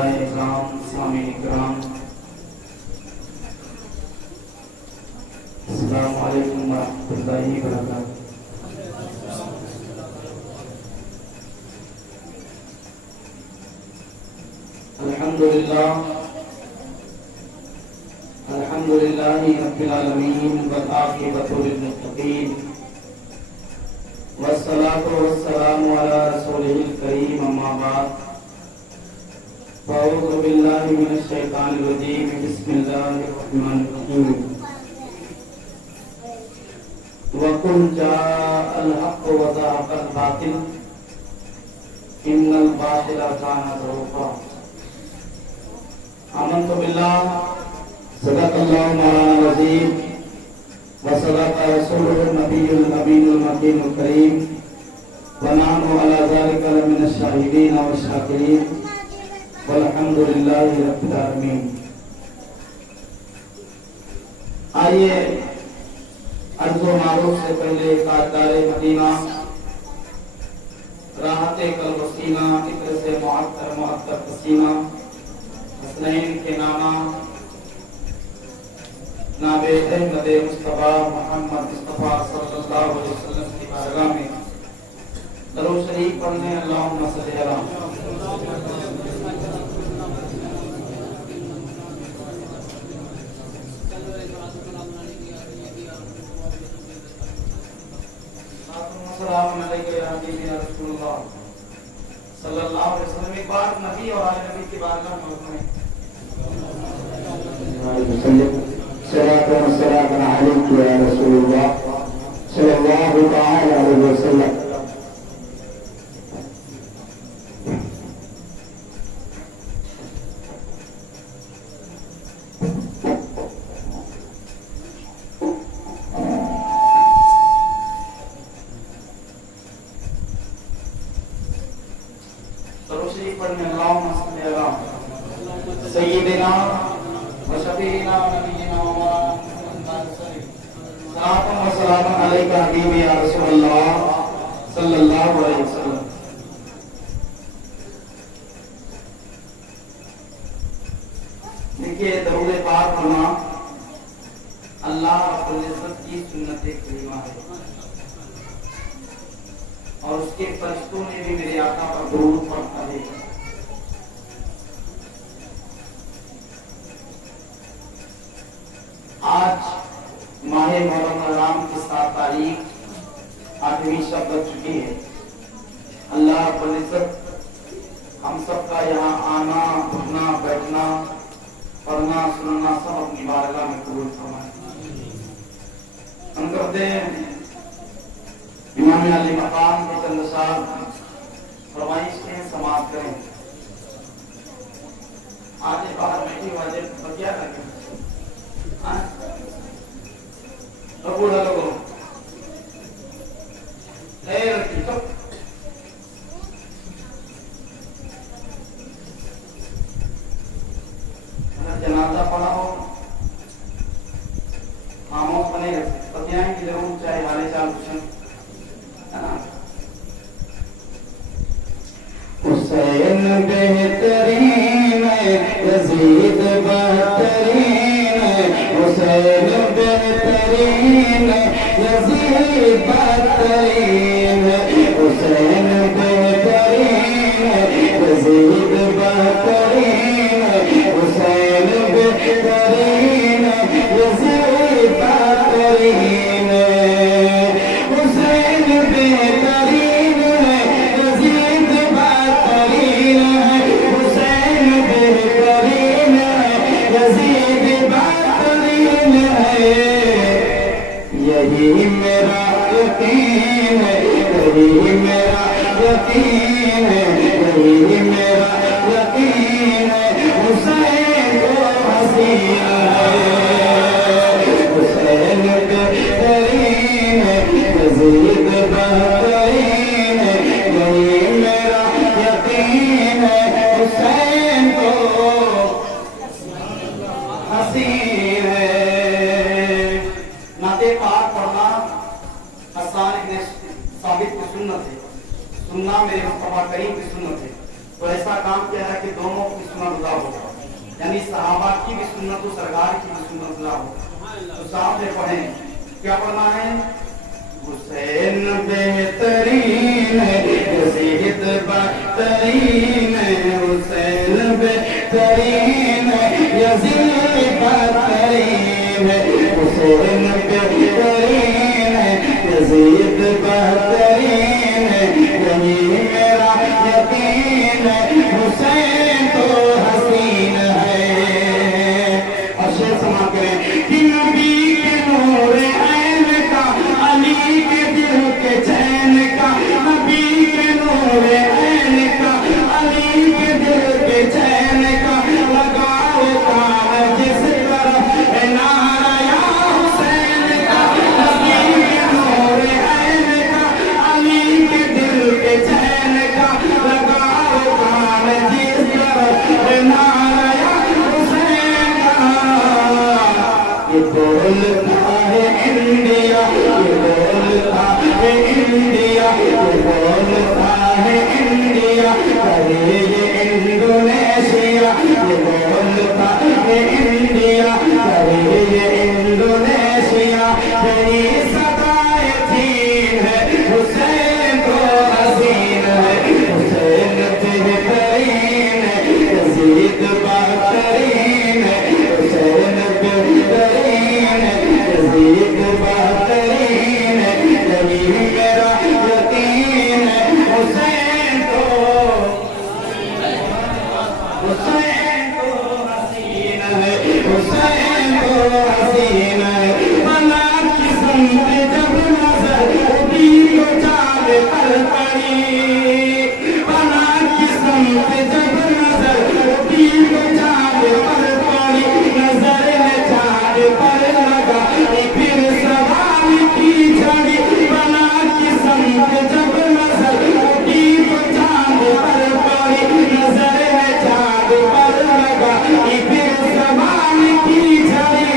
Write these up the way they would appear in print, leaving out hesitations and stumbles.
طلباء اکرام، سامعین اکرام، السلام علیکم ورحمۃ اللہ وبرکاتہ۔ الحمد للہ رب العالمین والعاقبۃ للمتقین والصلاة والسلام علی رسولہ الکریم، اما بعد فاعوذ باللہ من الشیطان الرجیم، بسم اللہ الرحمن الرحیم۔ وَقُلْ جَاءَ الْحَقُّ وَزَهَقَ الْبَاطِلُ إِنَّ الْبَاطِلَ كَانَ زَهُوقًا۔ آمنت باللہ، صدق اللہ مولانا العظیم وصدق رسولہ النبی الامین المکین الکریم، ونحن علی ذلک لمن الشاہدین والشاکرین، والحمد للہ رب العالمین۔ آئیے عرض و معروف سے پہلے تاجدار مدینہ، راحت قلب و سینہ، فکر سے معطر پسینہ، حسنین کے نامہ ناب احمد مصطفیٰ محمد مصطفیٰ صلی اللہ علیہ وسلم کی بارگاہ میں درود شریف پڑھنے، اللہم صلی علی السلام علیکم یا حبیبی یا رسول اللہ صلی اللہ علیہ وسلم۔ ایک بار نبی اور آل نبی کی بارگاہ میں صلاة والسلام عليك يا رسول الله صلى الله تعالى عليه وسلم۔ درود شریف پڑھنے، اللہم صلی علی سیدنا و شفیعنا و نبینا و مولانا صلاۃ و سلام علیک حبیبی یا رسول اللہ صلی اللہ علیہ وسلم۔ دیکھیے، درود پاک پڑھنا اللہ رب العزت کی سنت کریمہ ہے، اور اس کے فرشتوں نے بھی میرے آقا پر درود پڑھا ہے۔ آج ماہ محرم الحرام کی 7 تاریخ 8ویں شب بج چکی ہے۔ اللہ رب العزت ہم سب کا یہاں آنا، اٹھنا، بیٹھنا، پڑھنا، سننا سب اپنی بارگاہ میں قبول فرمائے۔ ہم کرتے ہیں امام علی مقام کے چند اشعار فرمائش کے سماعت کریں۔ آج باہر بیٹھی واجب بکیا کریں لوگوں رکھی سب جنازہ پڑھا ہو، خاموش بنے پتیاں کی ضرور، چاہے حال چال پوچھیں۔ حسین بہترین یزید بہترین، حسین بہترین یزید بہترین، حسین بہترین یزید بہترین، حسین بہترین یزید بہترین، حسین بہترین یزید بہترین، حسین بہترین یزید بہترین ہے، یہی میرا یقین ہے، सहाबा की भी सुन्नत हो, सरकार की भी सुन्नत ना हो। तो साथ में पढ़ें, क्या पढ़ना है? हुसैन बेहतरीन यजीद बदतरीन, हुसैन बेहतरीन यजीद बदतरीन, हुसैन बेहतरीन यजीद बदतरीन, यही मेरा यकीन हुसैन तो हसीन है। और शेर समा करें कि नबी के नूर ऐन का, अली के दिल के चैन का, नबी के नूर ऐन का, अली के दिल के चैन का, लगाओ कान जिस तरफ है नारा या हुसैन का, नबी के नूर ऐन का, अली के दिल के चैन का, लगाओ कान जिस तरफ है नारा या हुसैन का। ये बोलता है इंडिया, ये बोलता है इंडिया, ये बोलता है इंडिया, करे ये इंडोनेशिया, ये बोलता है इंडिया, करे ये इंडोनेशिया, तेरी सदाएं थीन है हुसैन तो हसीन है, हुसैन बेहतरीन है यजीद बदतरीन है, हुसैन बेहतरीन है यजीद बदतरीन है, यही मेरा यकीन है हुसैन तो हसीन है, हुसैन तो हसीन है। बला की सुनते जब नजर उठी तो चाँद पर पड़ी, बला की सुनते जब नजर उठी तो चाँद पर पड़ी, नजर ने चाँद पर लगा फिर सवाल की झड़ी, बला की सुनते जब नजर उठी तो चाँद पर पड़ी, नजर ने चाँद पर लगा फिर सवाल की झड़ी।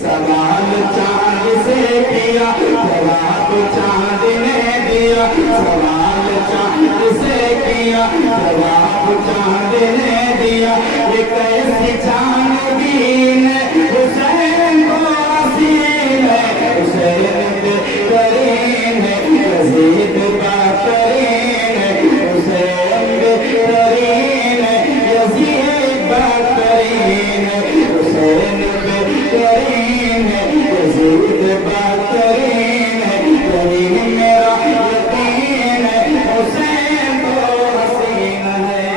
सवाल चाँद से किया जवाब चाँद ने दिया, सवाल चाँद से किया जवाब चाँद ने दिया, ये कैसी छानबीन हुसैन को हसीन है, हुसैन बेहतरीन है यजीद बदतरीन है, हुसैन बेहतरीन है यजीद बदतरीन है, हुसैन बेहतरीन है यजीद बदतरीन है, यही मेरा यकीन है हुसैन तो हसीन है।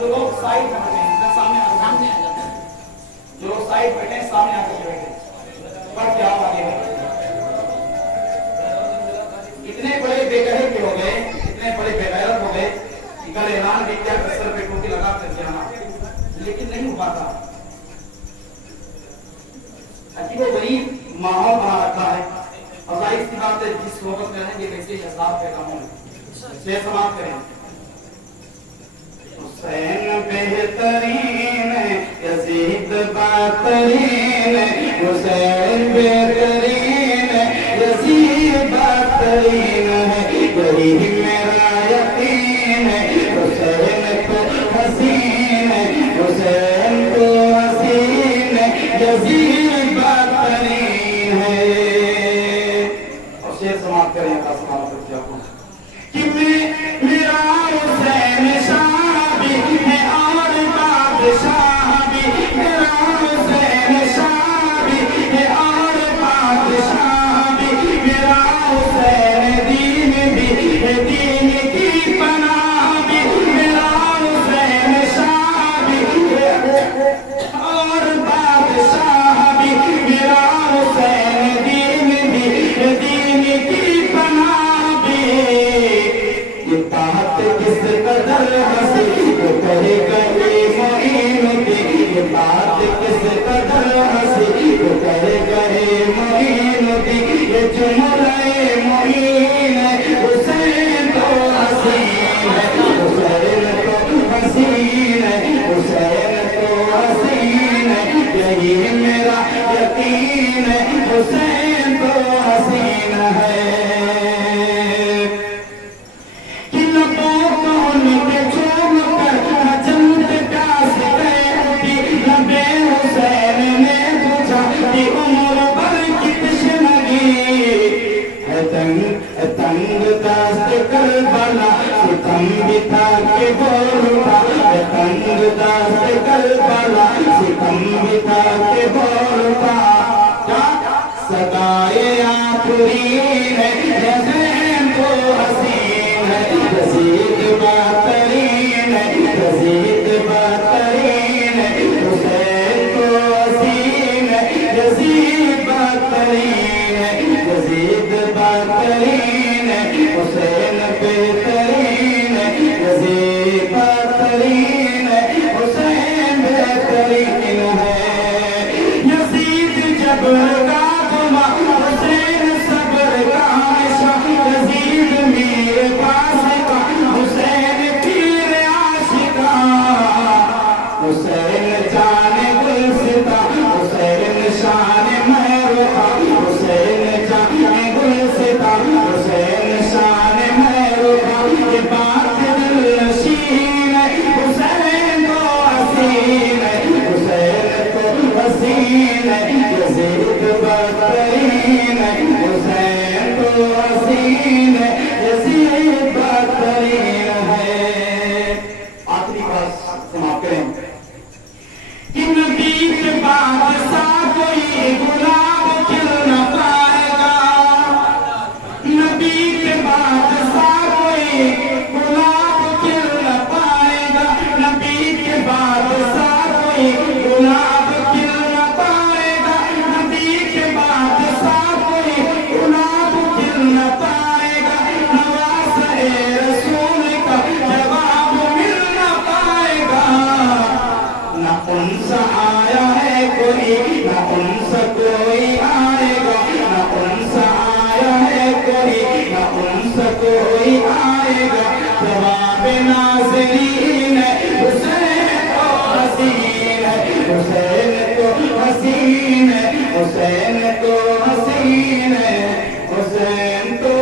जो लोग साइड बैठे हैं सामने आ जाते हैं, जो लोग साइड बैठे हैं सामने आकर बैठे, पर क्या आगे इतने बड़े बेगैरत के हो गए, इतने बड़े बेगैरत हो गए कि कल ऐलान भी किया कि सर पे टोपी लगा कर जाना, लेकिन नहीं हुआ था। अजीब व गरीब माहौल बना रखा है, और जाहिर सी बात है जिस सोबत में रहेंगे वैसे हिसाब पे काम होगा। शेर समाप्त करें। हुसैन बेहतरीन यजीद बदतरीन, हुसैन बेहतरीन यजीद बदतरीन है, यही मेरा यकीन है हुसैन तो हसीन है, हुसैन तो हसीन है यजीद बदतरीन है। और शेर समाप्त करें का समाप्त किया कि मेरा हुसैन शाह भी है और बादशाह भी, मेरा हुसैन शाह भी है और बादशाह भी, मेरा हुसैन दीन भी है दीन की पनाह भी, मेरा हुसैन शाह भी है और बादशाह भी, मेरा हुसैन दीन भी है दीन की पनाह भी। ये बात किस कदर हंसी तो कहेगा ये मोइन की, ये बात किस कदर हंसी तो कहेगा ये मोइन की, ये जुमला मोइन हुसैन तो हसीन है, हुसैन तो हसीन है, हुसैन तो हसीन है, यही मेरा यकीन है हुसैन तो हसीन है। कि लबों को उनके चूम कर जन्नत का بولتا تنگ دست کربلا ستم بتا کے بولتا صدائے آفرین ہے یزید تو حسین ہے یزید بہترین ہے یزید بہترین ہے حسین تو حسین ہے یزید بہترین ہے یزید بہترین ہے حسین بہترین ہے یزید بہترین ہے حسین بہترین ہے یزید جبر کا حسین صبر کا عاشق یزید میرے پاس کا حسین پیر عاشقہ حسین جان گلستہ حسین شان مہروہ حسین جان گلستہ حسین شان مہروہ یہ بات دل نشین ہے حسین تو حسین ہے حسین تو حسین ہے یزید بہترین ہے حسین تو حسین ہے یزید بہترین ہے آخری بات سماپت کریں کہ نبی کے بادشاہ کوئی گلاب کھل نہ پائے گا نبی کے بادشاہ کوئی گلاب کھل نہ پائے گا نبی کے بادشاہ کوئی گلاب کھل نہ پائے گا نبی کے بادشاہ کوئی گلاب کھل نہ پائے گا نواسۂ رسول کا جواب مل نہ پائے گا نہ ان سے آیا ہے کوئی نہ ان سے کوئی آئے گا نہ ان سے آیا ہے کوئی نہ ان سے کوئی آئے گا جواب ناظرین ہے حسین تو حسین ہے حسین تو حسین ہے حسین تو حسین ہے حسین تو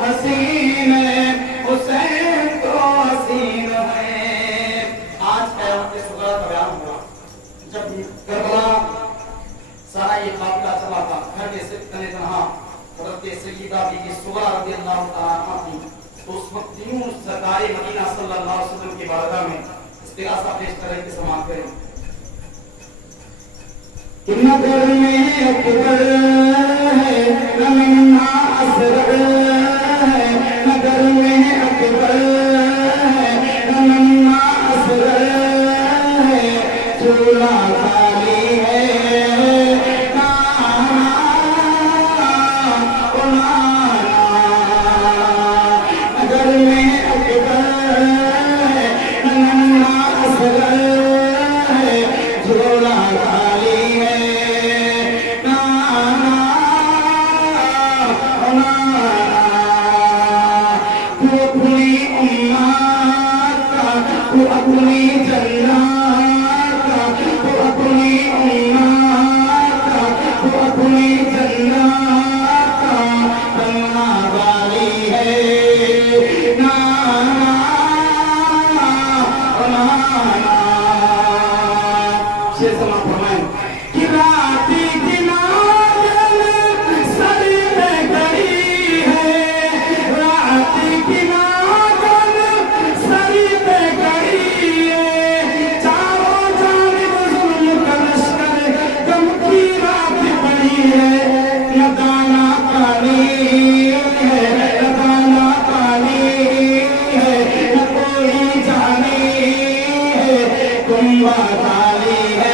حسین ہے حسین تو حسین ہے آج قیامت صغریٰ کا بیان ہوا جب کربلا سارا یہ قافلہ چلا تھا گھر کے تنے تنہا حضرت سیدہ بی بی صغریٰ رضی اللہ تعالیٰ عنہ تھی تو اس وقت یوں سرکار مدینہ صلی اللہ علیہ وسلم کی بارگاہ میں استغاثہ پیش کریں کہ سماعت کریں کہ نظر میں اکبر ہے نمنا اصغر ہے نظر میں اکبر ہے نمنا اصغر ہے چولہ خالی ہے نانا نظر میں اکبر ہے نمنا اصغر ہے چولہ خالی ہے اپنی جنات کا تو اپنی امت کا تو اپنی جنات کا بننا والی ہے نانا نانا شیر سما فرمائیں کہ راتی کنارے سری میں گڑی ہے راتی کنارے سری میں گڑی ہے چاروں جانب ظلم کا لشکر غم کی رات پڑی ہے نہ دانا پانی ہے نہ دانا پانی ہے نہ کوئی جانی ہے کنبہ خالی ہے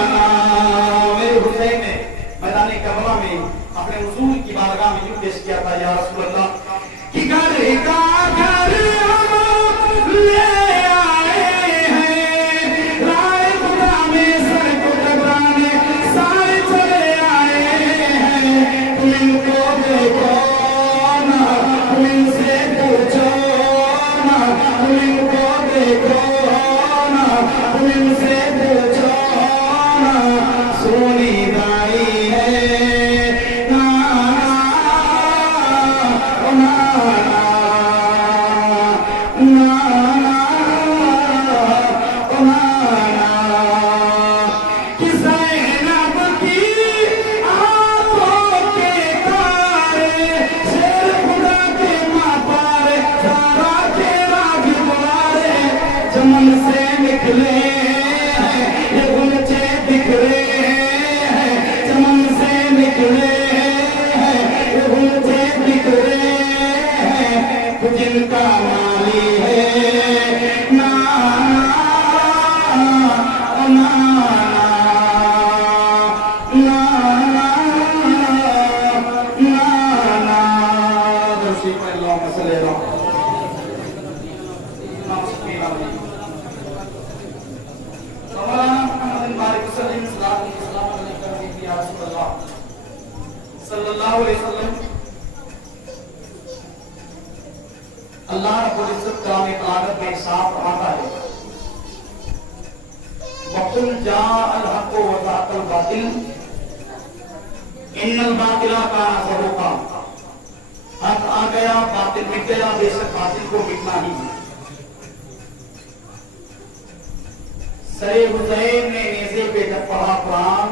میرے حسین نے میدان کربلا میں اپنے حضور کی بارگاہ میں یوں پیش کیا تھا یا رسول اللہ کہ گھر کا گھر ہم لے آئے ہیں رائے خدا میں سر کو دبانے سارے چلے آئے ہیں تم ان کو دیکھو نا تم ان سے پوچھو نا تم ان کو دیکھو نا تم ان سے پوچھو نا سونی داڑھی ہے نانا نانا نانا نا نا نا درسی پر اللہم صلی اللہ مولانا محمد بارک وسلم السلام علیکم یا رسول اللہ صلی اللہ علیہ وسلم. اللہ رب العزت کلام کلامت میں صاف فرماتا ہے وَقُلْ جَاءَ الْحَقُّ وَزَهَقَ الْبَاطِلُ إِنَّ الْبَاطِلَ كَانَ زَهُوقًا. حق آ گیا باطل مٹ گیا بے شک باطل کو مٹنا ہی ہے. سرے حسین نے نیزے پہ جب پڑھا قرآن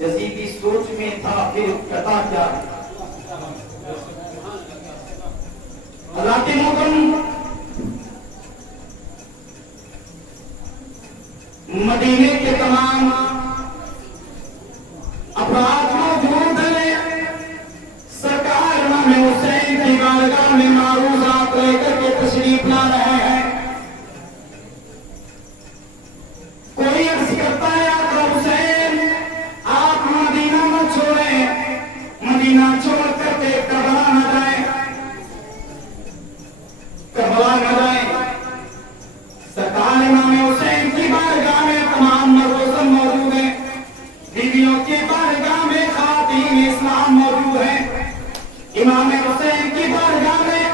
یزیدی سوچ میں تھا پھر کتا کیا ہے. اللہ کے محکم مدینے کے تمام افراد موجود ہیں. سرکار امام حسین کی بارگاہ میں معروضات لے کر کے تشریف لا رہے ہیں. کوئی عرض کرتا ہے آقا حسین آپ مدینہ نہ چھوڑیں, مدینہ چھوڑ کر کے کربلا نہ جائیں, کربلا نہ جائیں. سرکار امام حسین کی بارگاہ میں تمام مرغوزن موجود ہیں, بیویوں کی بارگاہ میں خواتین اسلام موجود ہیں. امام حسین کی بارگاہ میں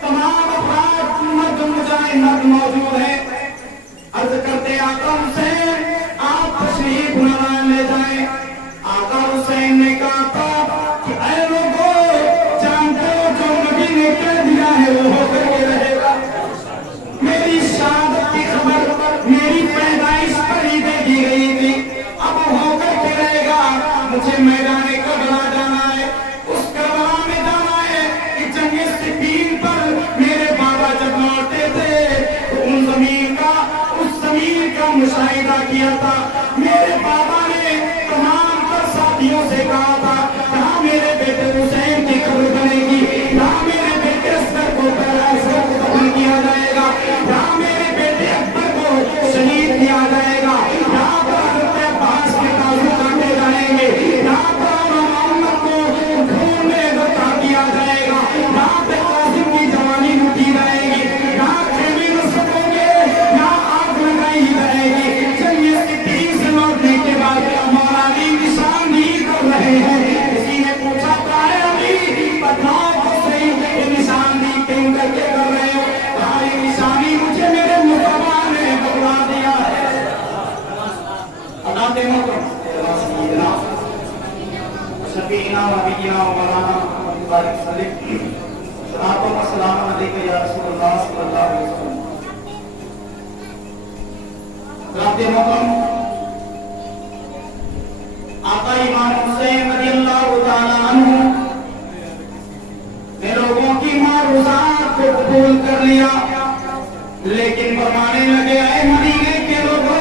تمام افراد مرد مجاہد موجود ہیں. عرض کرتے آقا حسین آپ تشریف لے جائیں. آقا حسین نے کہا تھا کہ اے لوگوں جانتے ہو جو نبی نے کہہ دیا ہے وہ ہو کر کے رہے گا. میری شہادت کی خبر میری پیدائش پر ہی دے دی گئی تھی, اب ہو کر کے رہے گا. مجھے میدان کربلا جانا ہے, اس کربلا میں جانا ہے کہ جنگ صفین پر میرے بابا جب لوٹے تھے تو ان زمین کا مشاہدہ کیا تھا. میرے بابا نے تمام تر ساتھیوں سے کہا تھا کہاں میرے بیٹے حسین کی قبر بنے گی, کہاں میرے بیٹے اصغر کو دفن کیا جائے گا, کہاں میرے بیٹے اکبر کو شہید کیا جائے گا, کہاں پر حضرت عباس کے بازو کاٹے جائیں گے, کہاں پر محمد کو خون میں غرقہ کیا جائے گا, کہاں پہ قاسم کی جوانی لوٹی جائے گی, کہاں خیمے نصب ہوں گے, کہاں آگ لگائی جائے گی. چلیے اس کے 30 لوٹنے کے بعد مولانا نشان نہیں کر رہے ہیں. کسی نے پوچھا کہا ہے ابھی بتاؤ تو صحیح یہ نشان نہیں کیوں کر کے کر رہے ہو. کہا یہ نشانی مجھے میرے مصطفیٰ نے بتلا دیا ہے. اللہ کے محکم سیدنا شفیعنا و نبینا و مولانا محمد بارک وسلم صلاۃ و سلام علیکہ یا رسول اللہ صلی اللہ علیہ وسلم. رب محکم آقا امام حسین رضی اللہ تعالیٰ عنہ نے لوگوں کی معروضات کو قبول کر لیا, لیکن فرمانے لگے اے مدینے کے لوگوں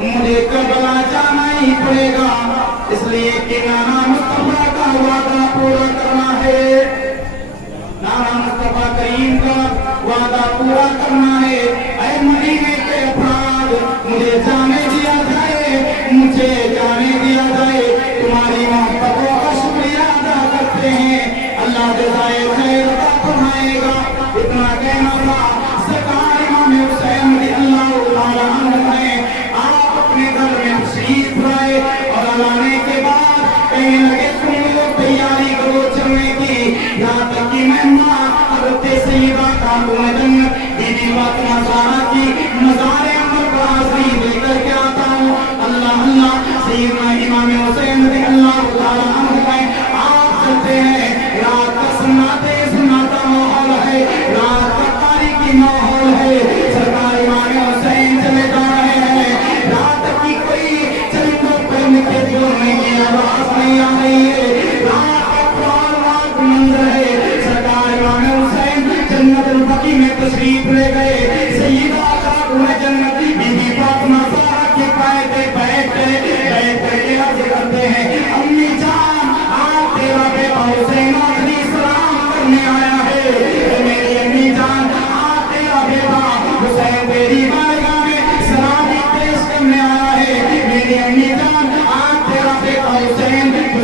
مجھے کربلا جانا ہی پڑے گا, اس لیے کہ نانا مصطفیٰ کا وعدہ پورا کرنا ہے, نانا مصطفیٰ کریم کا وعدہ پورا کرنا ہے. اے مدینے کے افراد مجھے جانے دیا جائے, مجھے جانے دیا جائے. تمہاری محبتوں کا شکریہ ادا کرتے ہیں, اللہ جزائے خیر عطا فرمائے گا. اتنا کہنا تھا. سرکار امام حسین رضی اللہ تعالیٰ عنہ نے آپ اپنے گھر میں تشریف لائے اور لانے کے بعد کہنے لگے تم لوگ تیاری کرو چلنے کی, یہاں تک کہ میں ماں حضرت سیدہ خاتون بی بی فاطمہ زہرا کی مزار انور پر حاضری دے کر کے آتا ہوں. اللہ اللہ سیدنا امام حسین رضی اللہ تعالیٰ عنہ میں آپ چلتے ہیں. رات کا سناتا ماحول ہے, رات کا تاریخی ماحول ہے. سرکار امام حسین چلے جا رہے ہیں, رات کی کوئی چلندوں پرند کے بولنے کی آواز نہیں آ رہی ہے. رات کا پرواز منظر ہے. سرکار امام حسین جنت البقیع میں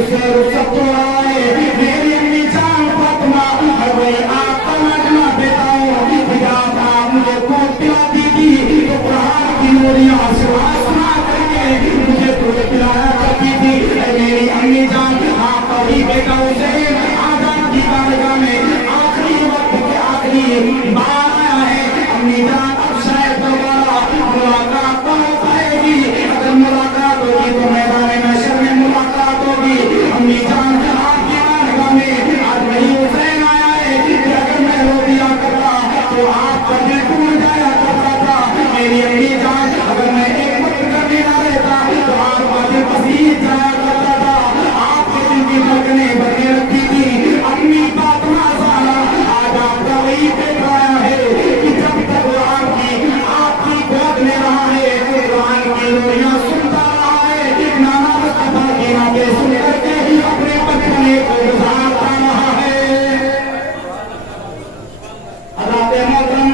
उसे रुखसत हो रहा है। मेरी अम्मी जान फातिमा, मैं वही आपका मजमा देता हूँ कि आप मुझे दूध पिलाती थी तो कुरान की नूरियां सुना करके मुझे दूध पिलाया करती थी। मेरी अम्मी जान, आपका ही बेटा हुसैन आज़ाद की बारगाह में आखिरी वक्त के आखिरी बार आया है। अम्मी जान, अब शायद दोबारा मुलाकात तो हो पाएगी। अगर मुलाकात होगी तो मैदान महशर में मुलाकात होगी। अम्मी जान, आपकी बारगाह में आज वही हुसैन आया है कि अगर मैं रो दिया करता तो आपका दिल टूट जाया करता था। मेरी अम्मी जान, अगर मैं एक वक्त करने ना रहता तो आपका दिल पसीज जाया करता था। आपके दिल की धड़कनें बढ़ने लगती थी। अम्मी फातिमा ज़हरा, आज आपका वही देख रहा है कि जब तक वो आपकी गोद में रहा है, कुरान की नूरियां सुनता रहा है, नाना मुस्तफा की बातें सुन करके अपने बचपने को गुजारता रहा है। हज़रत मोहतरम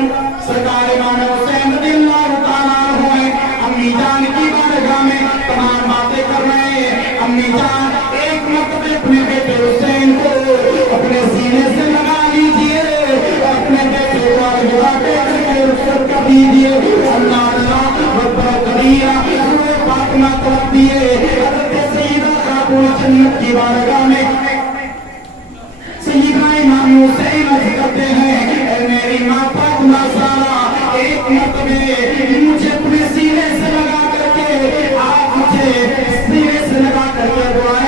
सरकार इमाम हुसैन रज़ियल्लाहु ताला अन्हु हैं, अम्मी जान की बारगाह में तमाम बातें कर रहे हैं। अम्मी जान, एक मरतबे अपने बेटे हुसैन को अपने सीने से लगा लीजिए, अपने बेटे को अलविदा कहकर रुखसत कर दीजिए। अल्लाह अल्लाह अकबर कबीरा, रूह फातिमा तरफ दिए। हज़रत सय्यदा खातून जन्नत की बारगाह में सय्यदना इमाम हुसैन अर्ज़ करते हैं, ऐ मेरी माँ फातिमा ज़हरा, एक मरतबे मुझे अपने सीने से लगा करके, आप मुझे सीने से लगा करके दुआ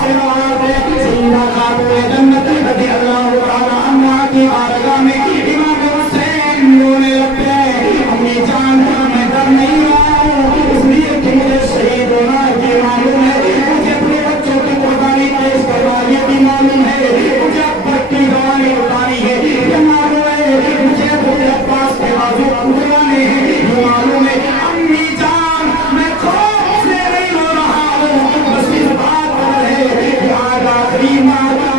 से नवाज दे। सय्यदा खातून जन्नत रज़ियल्लाहु ताला अन्हा की बारगाह में इमाम हुसैन रोने लगते हैं। अम्मी जान, मैं डर नहीं रहा हूँ इसलिए कि मुझे शहीद होना ये मालूम है, मुझे अपने बच्चों की कुर्बानी पेश करना ये भी मालूम है, मुझे अकबर की जवानी उतारी है ये मालूम है, मुझे अपने अब्बास के बाजू उतरवाने हैं ये मालूम है। अम्मी जान, मैं खौफ से नहीं रो रहा हूँ, बस इस बात पर है कि आज आखिरी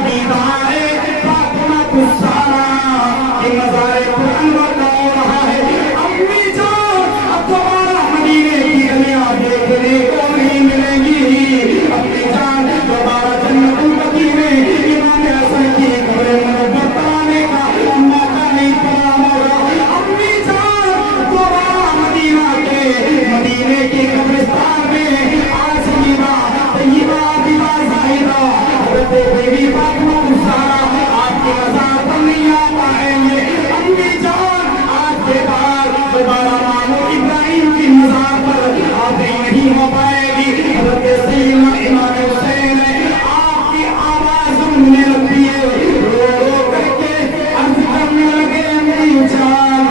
दीदार है फातिमा ज़हरा के मज़ार पर अनवर का हो रहा है। अम्मी जान, अब दोबारा मदीने की गलियां देखने को नहीं मिलेंगी। अम्मी जान, दोबारा जन्नतुल बकी में इमाम हसन की कब्र मुनव्वर कराने का मौका नहीं पड़ा होगा। अम्मी जान, दोबारा मदीने के कब्रिस्तान में आज तय्यबा बिला ज़ाहिरा हज़रत बीबी फातिमा ज़हरा आपके मज़ार पर नहीं आ पाएंगे। अम्मी जान, आपके बाद दोबारा मामू इब्राहिम की मज़ार पर आते नहीं हो पाएगी। हज़रत सय्यदना इमाम हुसैन आपकी आवाज़ सुनने लगती है, रो रो करके अर्ज़ करने लगे, अम्मी जान,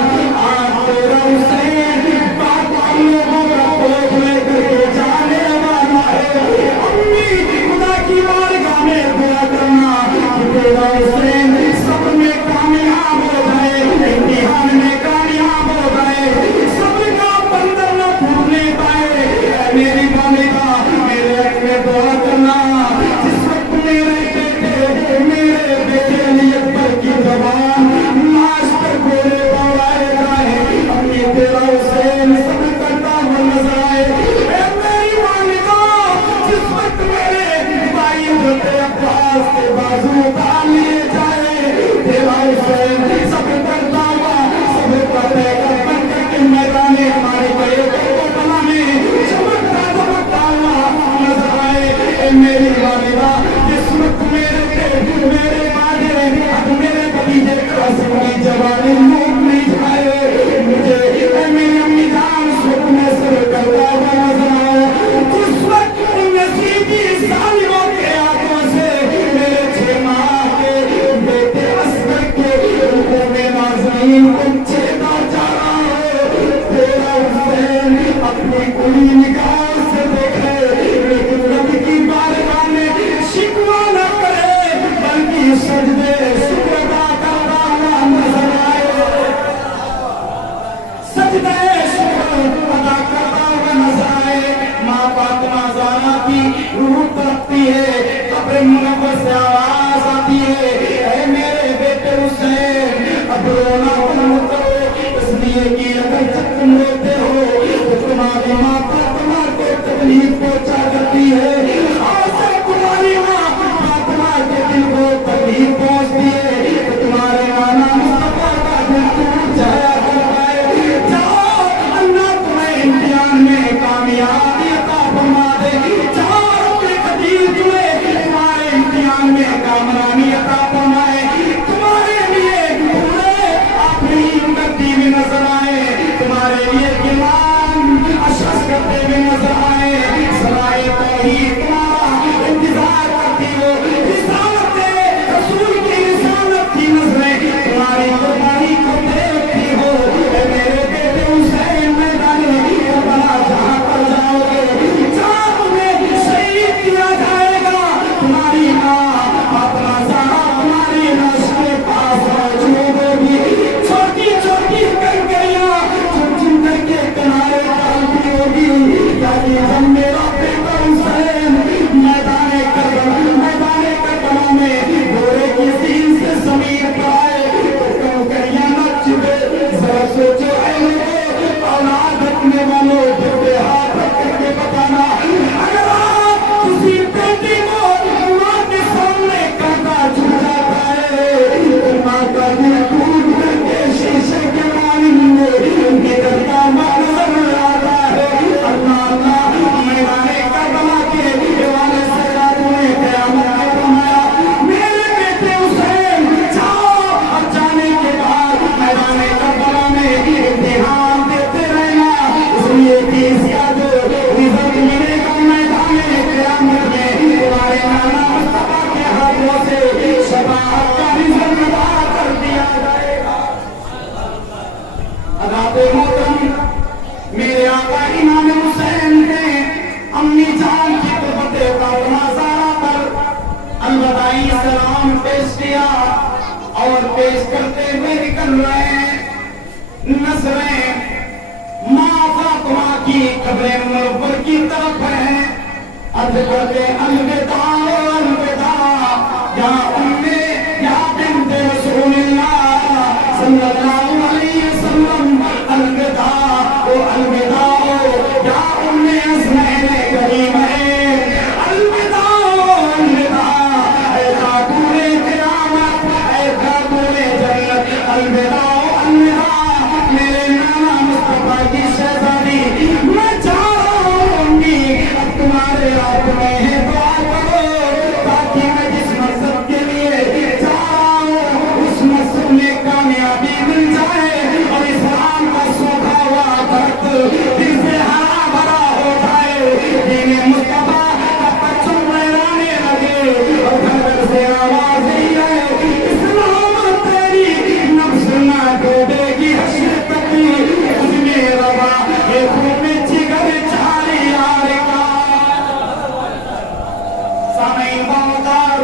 आज तेरा हुसैन बात हम लोगों का कोख लेकर के जाने वाला है। अम्मी, खुदा की बारगाह में दुआ करना कि तेरा हुसैन सब में कामयाब हो जाए, इम्तिहान में कामयाब हो जाए, सबका बंधन न टूटने पाए। मेरी बालिका, मेरे अपने दुआ करना, जिस वक्त मेरे बेटे अली अकबर की जबान लाश पर गोले दौड़ाएगा है, अम्मी तेरा हुसैन सब करता हुआ नजर आए। मेरी बालिका, जिस वक्त मेरे भाई होते अब्बास के बाजू उतार लिए जाए, तेरा हुसैन सब करता हुआ सब करते बन करके मैदाने हमारे बड़े कोटला में चमकता हुआ नजर आए। मेरी बालिका, जिस वक्त मेरे बाजे अब मेरे भतीजे कासिम की जवानी लूट नहीं जाए, मुझे मेरी अम्मी जान उस वक्त में सर करता हुआ नजर आया। जिस वक्त नसीबी सालियों के हाथों से मेरे 6 माह के बेटे असगर के रूपों में नाज़रीन को छेदा जा रहा है, तेरा हुसैन अपनी खुली निगाह से देखे, लेकिन रब की बारगाह में शिकवा न करे, बल्कि सजदे शुक्र अदा करता हुआ नजर आए, सजदे शुक्र अदा करता हुआ नजर आए। माँ फातिमा ज़हरा की रूह तड़पती है, कब्र मुनव्वर से आवाज आती है, ऐ मेरे बेटे हुसैन, अब रोना बंद करो, इसलिए कि अगर जब तुम रोते हो तो तुम्हारी माँ फातिमा को तकलीफ पहुंचा करती है। वही तुम्हारा इंतजार करती हो। रिसालत रसूल की रिसालत की नजरें तुम्हारी कुर्बानी को देखती हो। मेरे बेटे हुसैन मैदान करबला जहां पर जाओगे, जहां तुम्हें शहीद किया जाएगा, तुम्हारी माँ फातिमा ज़हरा तुम्हारी लाश के पास मौजूद होगी। छोटी छोटी कंकरियां चुन के किनारे डालती होगी, ताकि जब मेरा बेटा हुसैन मैदान करबला में घोड़े की सीन से जमीन पर आए तो कंकरियां न चुभे। जरा सोचो ऐ लोगों, औलाद रखने वालों, बेटे हाथ रख करके बताना, अगर आप किसी बेटी को माँ के सामने कांटा चुभ जाता है तो माँ का दिल टूट करके शीशे के मानिंद निकलता नजर आता है। अल्लाह अल्लाह मैदान करबला के दीवाने सरकार ने क़यामत में फरमाया, मेरे बेटे हुसैन जाओ, और जाने के बाद मैदान करबला में इम्तिहान देते रहना, इसलिए कि ज्यादा रिजल्ट मिलेगा मैदान क़यामत में। तुम्हारे नाना मुस्तफा के हाथों से शफाअत का रिजल्ट अदा कर दिया जाएगा। अदाते मोहतरम, मेरे आका इमाम हुसैन ने अम्मी जान की कुर्बते फातिमा ज़हरा पर अलविदाई सलाम पेश किया और पेश करते हुए निकल रहे हैं। नजरें माँ फातिमा की कब्र मुनव्वर की तरफ है। अर्ज करते अलविदा अलविदा या उम्मे या बिन्ते रसूलिल्लाह सल्लल्लाहु अलैहि वसल्लम, अलविदा ओ अलविदा या उम्मे हसनैन करीमैन, अलविदा अलविदा ऐ खातूने क़यामत, ऐ खातूने जन्नत, अलविदा अलविदा मेरे नाना मुस्तफा की शहजादी, मैं जा रहा हूँ। अब तुम्हारे हाथ में है, दुआ करो ताकि मैं जिस मकसद के लिए जा रहा हूँ उस मकसद में कामयाबी मिल जाए और इस्लाम का सूखा हुआ दर्द फिर से हरा भरा हो जाए। दीन मुस्तफा का परचम लहराने लगे और घर घर से आवाज आई है, इस्लाम तेरी नफ्स ना डूबेगी हश्र तक, उसमें रवा ये खून जिगर छारी यार का। सामईन बामुदार,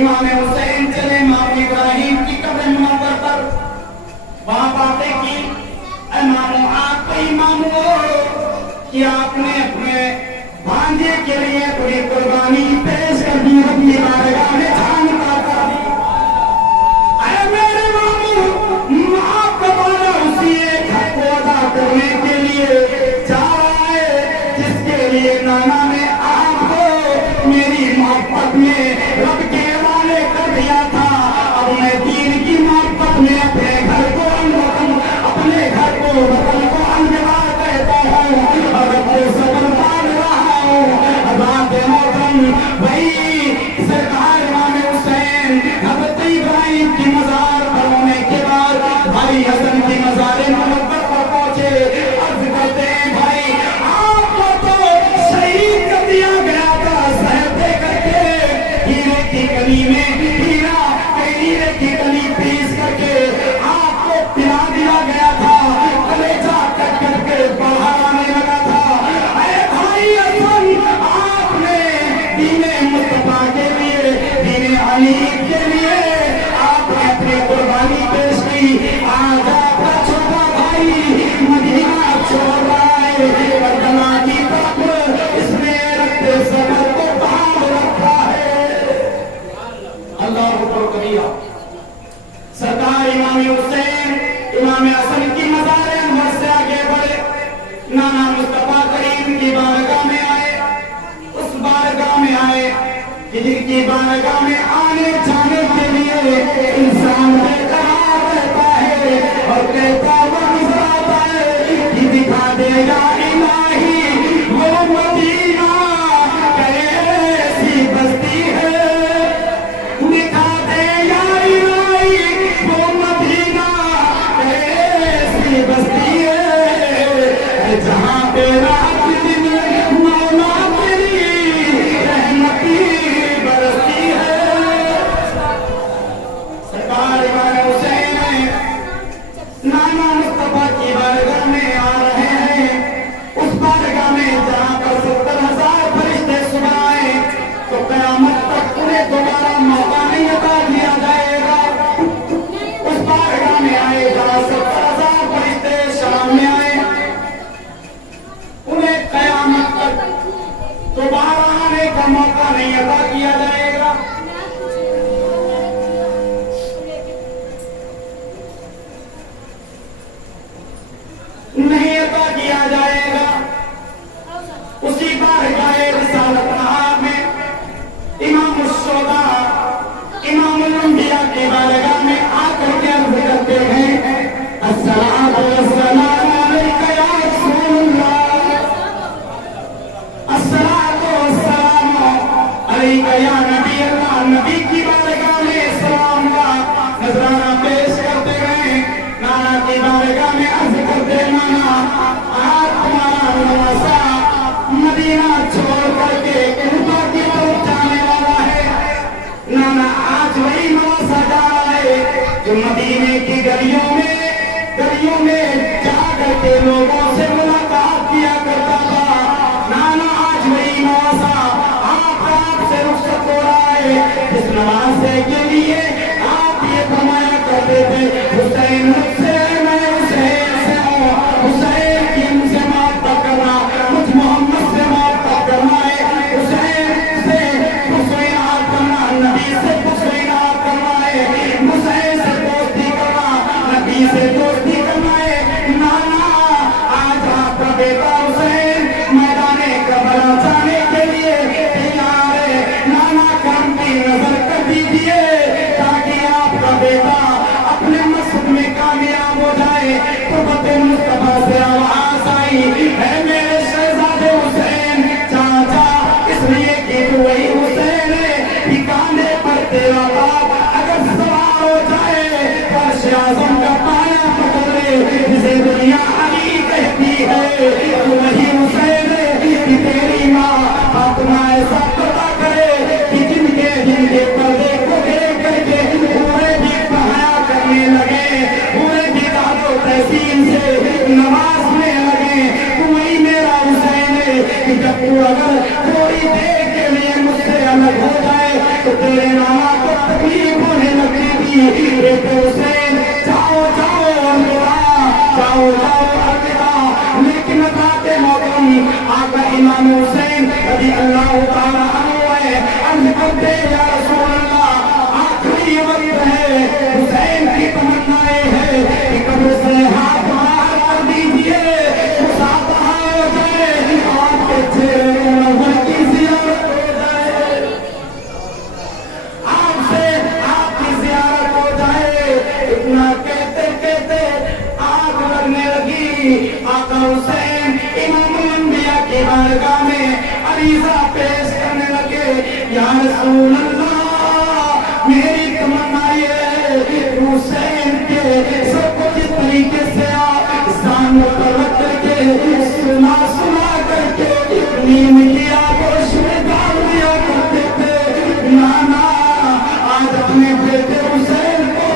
इमाम हुसैन चले इमाम इब्राहिम की कब्र मुनव्वर पर। वहां बातें की, इमामो आप इमाम हो कि आपने अपने भांजे के लिए पूरी कुर्बानी पेश कर दी, अपनी बारगाह में जान अता कर दी। अरे मेरे मामू, आप का वादा उसी एक हक को अदा करने के लिए जा रहा है जिसके लिए नाना ने आपको मेरी मोहब्बत में रब के हवाले कर दिया था। अब मैं दीन की मोहब्बत में अपने घर को अपने घर को वतन को अलविदा कहता हूँ और अपने सबर मान रहा हूँ। रात मोहतरम भाई सरकार इमाम हुसैन हज़रत इब्राहिम की मज़ार पर होने के बाद भाई हसन की मज़ार मुनव्वर पर पहुंचे। अर्ज करते हैं, भाई आपको तो शहीद कर दिया गया था शहर दे करके, हीरे की कली में हीरे की कली पीस करके आपको पिला दिया गया था, कलेजा कट करके बाहर आने लगा था। अरे भाई हसन, आपने दीने मुस्तफा के लिए, दीने अली के लिए आपने अपनी कुर्बानी पेश की। आज आपका छोटा भाई मदीना छोड़ रहा है, करबला की तरफ इसने रखते सफर को थाम रखा है। अल्लाह को करिया सरकार इमाम हुसैन इमाम हसन की मज़ार अनवर से आगे बढ़े, नाना मुस्तफा करीम की बारगाह में आए। उस बारगाह में आए कि जिनकी बारगाह में आने जाने के लिए इंसान बेकरार रहता है और कहता हुआ नजर आता है कि दिखा देगा इलाही वो मदीना कैसी बस्ती है, दिखा दे या इलाही वो मदीना कैसी बस्ती है, जहाँ पे रात दिन मौला तेरी दोबारा आने का मौका नहीं अदा किया जाएगा। नहीं अदा किया जाएगा। उसी बारगाह रिसालत में इमाम शुहदा इमाम अंबिया की बारगाह में आकर के अर्ज करते हैं, अस्सलातु वस्सलामु अलैका या रसूलल्लाह, अस्सलातु वस्सलामु अलैका या नबी अल्लाह। नबी की बारगाह में सलाम का नजराना पेश करते हैं। नाना की बारगाह में अर्ज करते, नाना आज तुम्हारा नवासा मदीना छोड़ करके कुबा की तरफ जाने वाला है। नाना आज वही नवासा जा रहा है जो मदीने की गलियों में जा करके लोगों से मुलाकात किया करता था। नाना आज वही नवासा आपसे रुखसत हो रहा है जिस नवासे के लिए आप ये फरमाया करते थे, हुसैन मुझसे मैं हुसैन से हूँ, हुसैन की मुझसे मोहब्बत करना, मुझ मोहम्मद से मोहब्बत करना है, हुसैन से हुसैनात करना, नबी से हुसैनात करना है, हुसैन से दोस्ती करना, नबी से दोस्ती करना है। नाना आज आपका बेटा हुसैन मैदाने करबला जाने के लिए तैयार है। नाना काम की नजर कर दीजिए ताकि आपका बेटा अपने मकसद में कामयाब हो जाए। तो बते मुस्तफा से आवाज आई, है मेरे शहजादे हुसैन चाचा, इसलिए कि तू वही हुसैन है ठिकाने पर तेरा बाप अगर सवार हो जाए फर्श आज़म का पाया पकड़े, जिसे दुनिया अली कहती है, तू वही हुसैन है कि तेरी माँ फातिमा ऐसा पता करे कि जिनके पर्दे को देख करके पूरे भी पहाया करने लगे, पूरे भी दादो तहसीन से नवाजने लगे। तू वही मेरा हुसैन है कि जब तू अगर थोड़ी देर के लिए मुझसे अलग हो जाए तो तेरे नाना को तकलीफ होने लगेगी। एक हुसैन जाओ जाओ अलविदा, जाओ जाओ अलविदा। लेकिन बाते मौकम आका इमाम हुसैन रज़ी अल्लाह तआला अन्हु है, अर्ज़ करते या रसूल अल्लाह आखिरी वक्त है, हुसैन की तमन्नाएं है कि कब्र से हाथ बाहर कर दीजिए, मुसाफा हो जाए, आपके चेहरे मुनव्वर की ज़ियारत हो जाए, आपसे आपकी ज़ियारत हो जाए। इतना कहते कहते आग लगने लगी। आका हुसैन इमाम अंबिया की बारगाह में अरीज़ा पेश करने लगे, या रसूल अल्लाह मेरी तमन्ना ये है हुसैन के सब कुछ इस तरीके से आप सामने पर रख करके सुना करके नींद की आगोश में डाल दिया करते थे। नाना आज अपने बेटे हुसैन को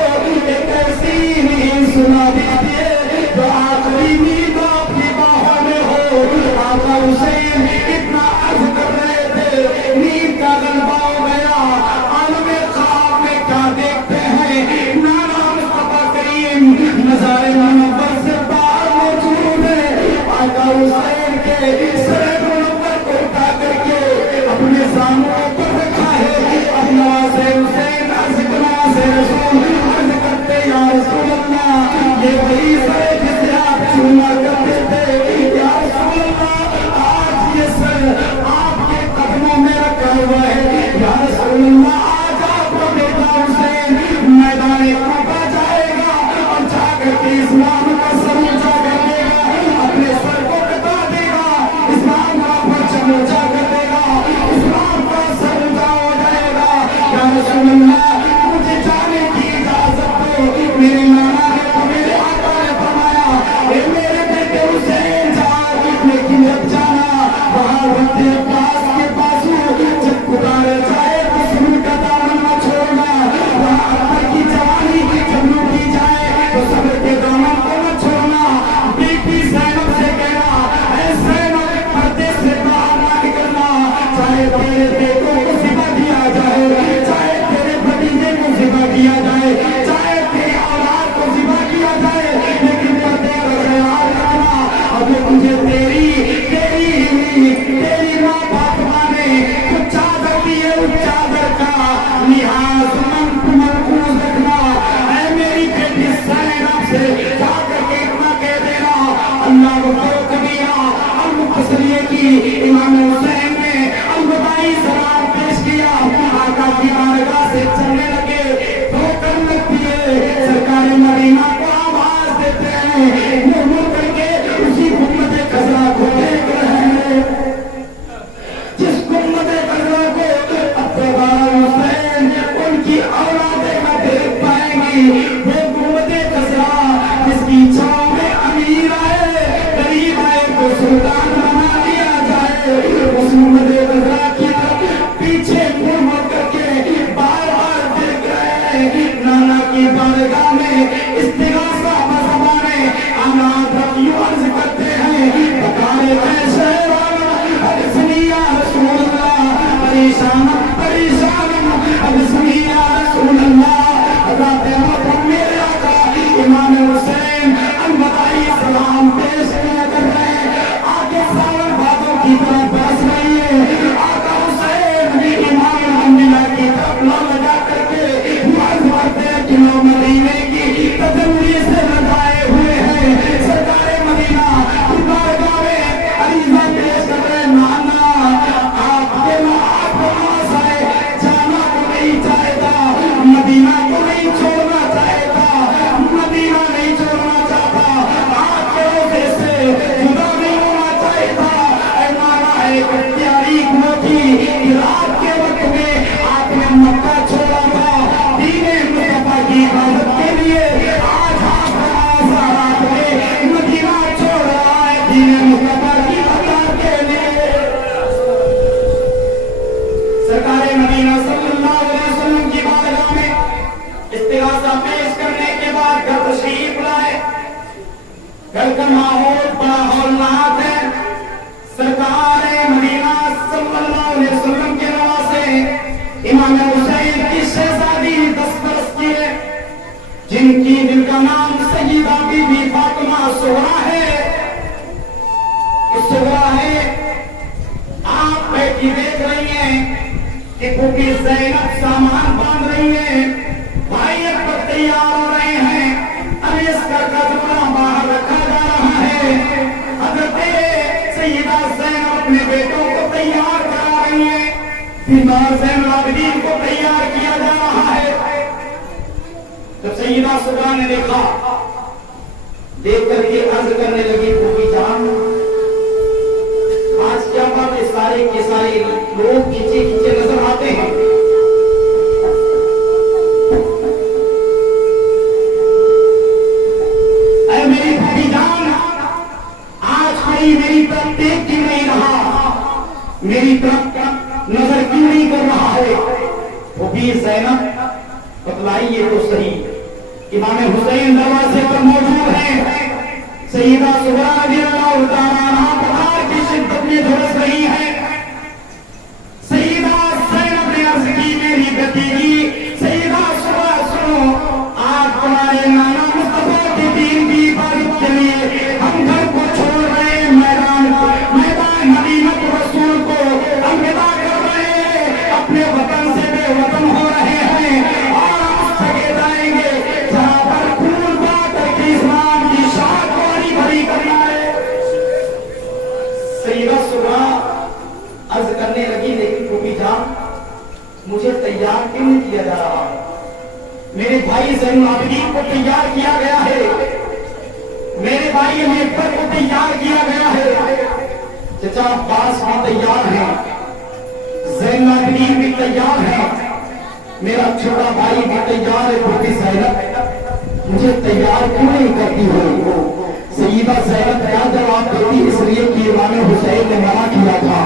एक ऐसी नींद सुना दीजिए तो आखिरी नींद आपकी बाहों में हो। आका हुसैन इतना अर्ज कर रहे थे, नींद का गलबा हो गया। आलमे ख्वाब में क्या देखते हैं, नाना मुस्तफा करीम नज़ारे मुनव्वर से बाहर मौजूद है। आका हुसैन के सर मुनव्वर को سرکار مدینہ صلی اللہ علیہ وسلم کی بارگاہ میں استغاثہ پیش کرنے کے بعد گھر تشریف لائے. گھر کا ماحول بڑا ہولناک ہے. سرکار مدینہ صلی اللہ علیہ وسلم کے نواسے امام حسین کی شہزادی 10 برس کی ہے، جن کی جن کا نام سیدہ بی بی فاطمہ سغرا ہے. سغرا ہے، آپ بیٹھی دیکھ رہی ہیں کہ پھوپھی زینب سامان باندھ رہی ہیں، بھائی اکبر تیار ہو رہے ہیں، اب اس گھر کا ٹکڑا باہر رکھا جا رہا ہے. حضرت سیدہ زینب اپنے بیٹوں کو تیار کرا رہی ہیں، بیمار زین العابدین کو تیار کیا جا رہا ہے. جب سیدہ سغرا نے دیکھا، دیکھ کر کے عرض کرنے لگی پھوپھی جان، آج کیا بات ہے سارے کے سارے لوگ کھینچے کھینچے نظر آتے ہیں. اے میری پھوپھی جان، آج کوئی میری طرف دیکھ کیوں نہیں رہا، میری طرف نظر کیوں نہیں کر رہا ہے؟ پھوپھی زینب بتلائیے تو صحیح. امام حسین دروازے پر موجود ہیں. سیدہ سغرا رضی اللہ تعالیٰ عنہا بخار کی شدت میں جھلس رہی ہے. سیدہ زینب نے عرض کی میری بھتیجی سیدہ سغرا سنو، آج تمہارے نانا مصطفیٰ کے دین کی عبادت کے لیے ہم گھر کو چھوڑ رہے ہیں، میدان مدینہ رسول کو الوداع کر رہے ہیں، اپنے وطن سے بے وطن ہو رہے ہیں اور ہم اس جگہ جائیں گے جہاں پر خون بہا کر کے اسلام کی شان بڑی بڑی کرنا ہے. سیدہ سغرا عرض کرنے لگی لیکن پھوپھی جان مجھے تیار کیوں نہیں کیا جا رہا؟ میرے بھائی زین العابدین کو تیار کیا گیا ہے، میرے بھائی امیر اکبر کو تیار کیا گیا ہے، چچا عباس بھی تیار ہیں، زین العابدین بھی تیار ہیں، میرا چھوٹا بھائی بھی تیار ہے. پھوپھی زینب مجھے تیار کیوں نہیں کرتی ہو؟ سیدہ زینب کیا جواب دیتی؟ اس لیے کہ امام حسین نے منع کیا تھا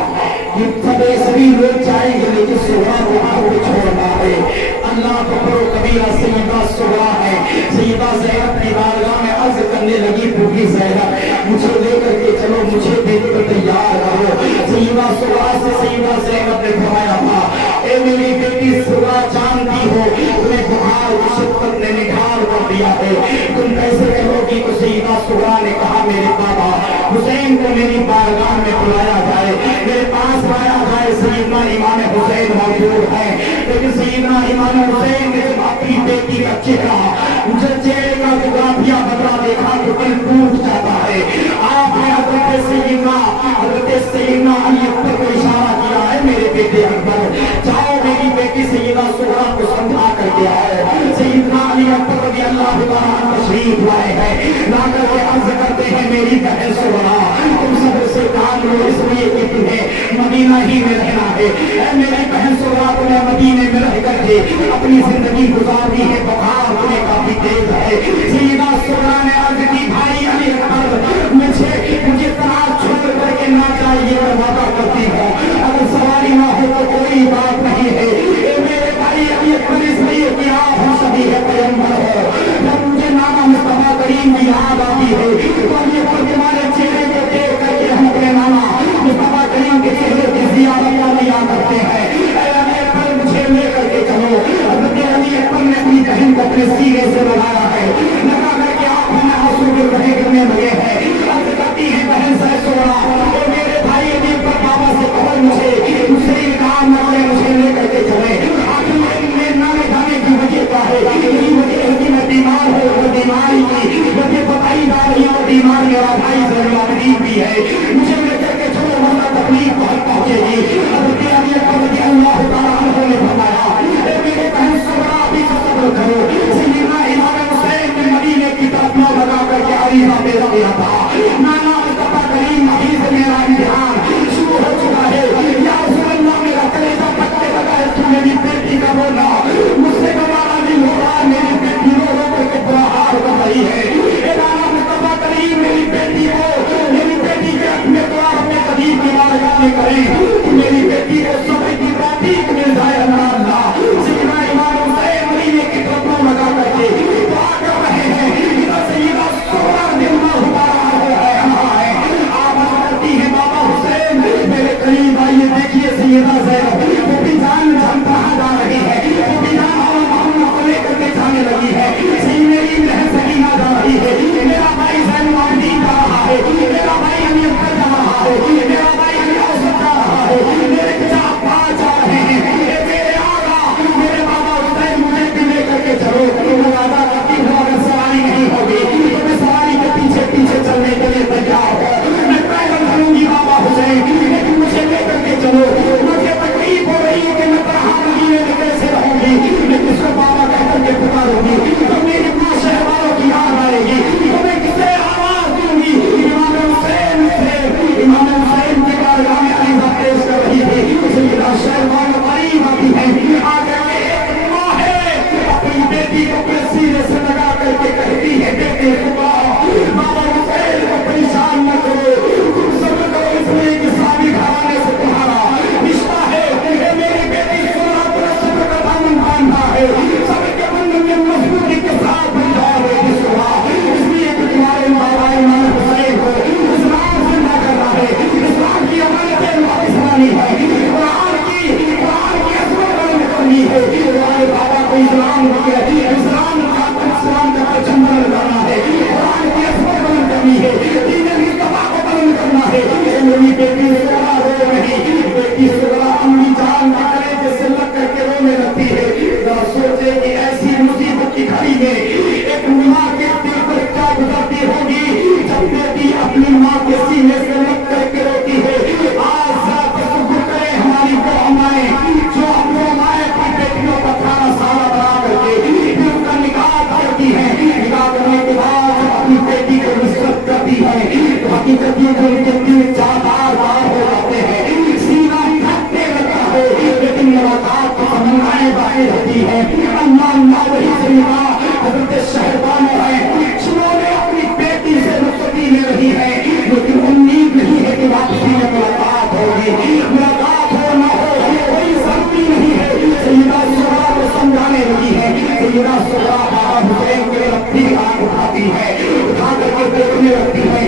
کہ سبھی لوگ جائیں گے لیکن سغرا کو آپ کو چھوڑنا ہے. اللہ اکبر کبیرہ سیدہ سغرا ہے. سیدہ زینب کی بارگاہ میں عرض کرنے لگی پھوپھی زینب مجھے لے کر کے چلو، مجھے دیکھ کر تیار کرو. سیدہ سغرا سے سیدہ زینب نے فرمایا تھا اے میری بیٹی سغرا جانتی ہو تمہیں بخار کی شدت نے نڈھال کر دیا ہے، تم کیسے کرو گی؟ تو سیدہ سغرا نے کہا میرے بابا حسین کو میری بارگاہ میں بلایا جائے، میرے پاس لایا جائے. سیدنا امام حسین موجود ہیں لیکن سیدنا امام حسین نے جب اپنی بیٹی کا چہرے کا جغرافیہ بدلا دیکھا تو دل ٹوٹ جاتا ہے. آپ نے حضرت سیدنا علی اکبر کو اشارہ کیا ہے میرے بیٹے اکبر جاؤ میری بیٹی سیدہ سغرا کو سمجھا کر کے آؤ. سیدنا علی اکبر رضی اللہ تعالیٰ تشریف لائے ہیں، لا کر کے عرض کرتے ہیں میری بہن سغرا تم صبر سے کام لو، اس لیے کہ تمہیں مدینہ ہی میں رہنا ہے. اے میری بہن سغرا تمہیں مدینے میں رہ کر کے اپنی زندگی گزارنی ہے، بخار تمہیں کافی تیز ہے. سیدہ سغرا نے عرض کی بھائی علی اکبر مجھے تناز چھوڑ کر کے نہ چاہیے میں وعدہ کرتی ہوں، اگر سواری نہ ہو تو کوئی بات نہیں ہے. اے میرے بھائی علی اکبر اس لیے کہ آپ ہم سبھی ہے پیغمبر ہو، جب مجھے نانا مصطفیٰ کریم کی یاد آتی ہے تو علی اکبر تمہارے چہرے کو دیکھ کر کے ہم اپنے نانا مصطفیٰ کریم کے چہرے کی زیارت کیا کرتے ہیں. اے علی اکبر مجھے لے کر کے چلو. حضرت علی اکبر نے اپنی بہن کو اپنے سینے سے لگایا ہے، لگا کر کے آپ ہمیں آنسو گر رہے کرنے لگے ہیں. عرض کرتی ہے بہن سے سغرا اے میرے بھائی علی اکبر بابا سے کہو مجھے انکار نہ کرے، مجھے لے کر کے چلے. آخر میں نہ لے جانے کی وجہ کیا ہے؟ یہی وجہ ہے کہ میں بیمار ہوں، وہ بیماری کی وجہ بتائی جا رہی ہے. اور بیمار میرا بھائی زین العابدین بھی ہے، مجھے لے کر کے چلو ورنہ تکلیف بہت پہنچے گی. حضرت علی اکبر رضی اللہ تعالیٰ عنہ نے فرمایا اے میرے بہن سغرا بھی صبر کرو. سیدنا امام حسین نے مدینے کی طرف نہ لگا کر کے عریضہ پیش کیا تھا، نانا مصطفیٰ کریم ابھی سے میرا امتحان شروع ہو چکا ہے. یا رسول اللہ میرا کلیجہ پکنے لگا ہے، تو میری بیٹی کا رونا مجھ سے گوارا نہیں ہو رہا، میری بیٹی رو رو کر کے برا حال کر رہی ہے. اے نانا مصطفیٰ کریم میری بیٹی کے اپنے دعا اپنے قدیم کی بارگاہ میں کریں، میری بیٹی کو صبح کی باتیں ज़ैनब, फूफी जान कहाँ जा रही है, फूफी जान मोहम्मद को लेकर के जाने लगी है, सही मेरी बहन सकीना जा रही है, मेरा भाई ज़ैनुल आबिदीन जा रहा है, मेरा भाई अली अकबर जा रहा है, मेरा भाई अली औसत जा रहा है, मेरे पिता अब्बास जा रहे हैं, मेरे आका मेरे बाबा हुसैन मुझे भी लेकर के चलो। मैं वादा करती हूँ अगर सवारी नहीं होगी तो मैं सवारी के पीछे पीछे चलने के लिए तैयार हूँ, मैं पैदल चलूंगी बाबा हुसैन, लेकिन मुझे लेकर के चलो। मुझे तकलीफ हो रही है कि मैं तनहा मदीने में कैसे रहूंगी, लेकिन उसको बाबा कहकर के पुकारूंगी तो मेरी माँ शहवालों की याद आएगी, तो मैं किसे आवाज दूंगी। इमाम हुसैन थे, इमाम हुसैन के बारगाह में अलीज़ा पेश कर रही थी, सैयदा शहवान करीमा भी है, आकर के एक माँ है अपनी बेटी को अपने सीने से लगा करके कहती है, बेटे बाबा हुसैन को परेशान न करो, तुम सब्र करो इसलिए कि शादी घराने से तुम्हारा रिश्ता है, मेरी बेटी 16 बरस सब्र का दामन बांधा है, सब्र के बंधन में मजबूती के साथ बन जाओगे इसलिए कि तुम्हारे बाबा इमाम हुसैन को इस्लाम जिंदा करना है, इस्लाम की अमानतें वापस लानी है, कुरान की अजमत बुलंद करनी है, तुम्हारे बाबा को इस्लाम का झंडा लगाना है, कुरान की अजमत बुलंद करनी है, दीन मुस्तफा को बुलंद करना है। मेरी बेटी सोना रो रही, बेटी सोना अम्मी जान के कलेजे से लग करके रोने लगती है। जरा सोचे कि ऐसी मुसीबत की घड़ी में एक माँ के दिल पर क्या गुजरती होगी जब बेटी अपनी माँ के सीने से लग करके रोती है। आज तसव्वुर करें हमारी वो अम्माएं जो अपनी माएं अपनी बेटियों का खाना सारा बना करके फिर उनका निकाह करती है, निकाह करने के बाद अपनी बेटी को नुसरत करती है, तो हकीकत ये है कि दिल चार बार हो जाते हैं, सीना थकने लगता है, लेकिन मुलाकात की तमन्नाएं बाकी रहती है। अल्लाह वही सैयदा हज़रत शहरबानो है जिन्होंने अपनी बेटी से रुखसती ले रही है, लेकिन उम्मीद नहीं है कि वापसी में मुलाकात होगी, मुलाकात हो न हो कोई जरूरी नहीं है। सैयदा सुहरा को समझाने लगी है, सैयदा सुहरा बाबा हुसैन के अपनी आंख उठाती है, उठा करके देखने लगती है,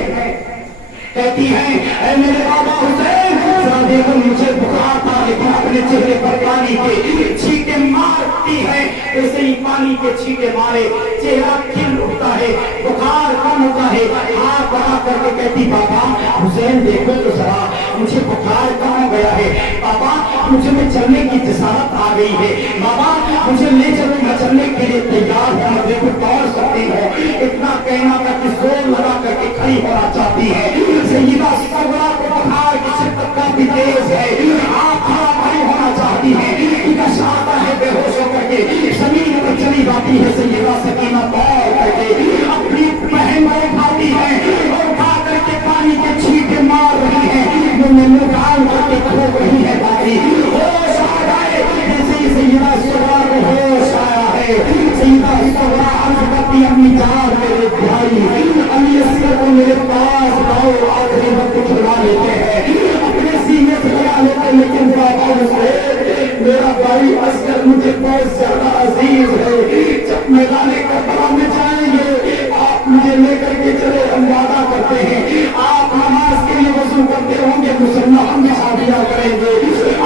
कहती है ऐ मेरे बाबा हुसैन जरा देखो मुझे बुखार था, लेकिन अपने चेहरे पर पानी के छींटे मारती है, ऐसे ही पानी के छींटे मारे चेहरा खिल उठता है, बुखार कम होता है, हाथ बढ़ा करके कहती बाबा हुसैन देखो तो जरा मुझे बुखार कम हो गया है, बाबा मुझे में चलने की जसारत आ गई है, बाबा मुझे ले चलो मैं चलने के लिए तैयार हूँ, मैं देखो दौड़ सकती हूँ। इतना कहना था कि जोर लगा करके खड़ी होना चाहती है। सैयदा सुगरा को बुखार की शिद्दत काफी तेज है, आप खड़ा खड़ी होना चाहती है, इनका शाता है बेहोश होकर के जमीन पर चली जाती है। सैयदा सकीना दौड़ करके अपनी बहन को उठाती है और उठा करके पानी के छींटे मार रही है, निकाल करके खो रही है, बाकी होश आ गए जैसे ही सैयदा सुगरा को होश आया है। सैयदा सुगरा अर्ज करती अपनी जान मेरे भाई अली असगर को मेरे पास लाओ, आखिरी वक्त खिला लेते हैं, अपने सीने से लगा लेते हैं, लेकिन बाबा मेरा भाई असगर मुझे बहुत ज्यादा अजीज है, जब मैदान करबला में जाएंगे आप मुझे लेकर के चले, हम वादा करते हैं आप नमाज के लिए वजू करते होंगे, मुसल्ला हम भी शादियां करेंगे,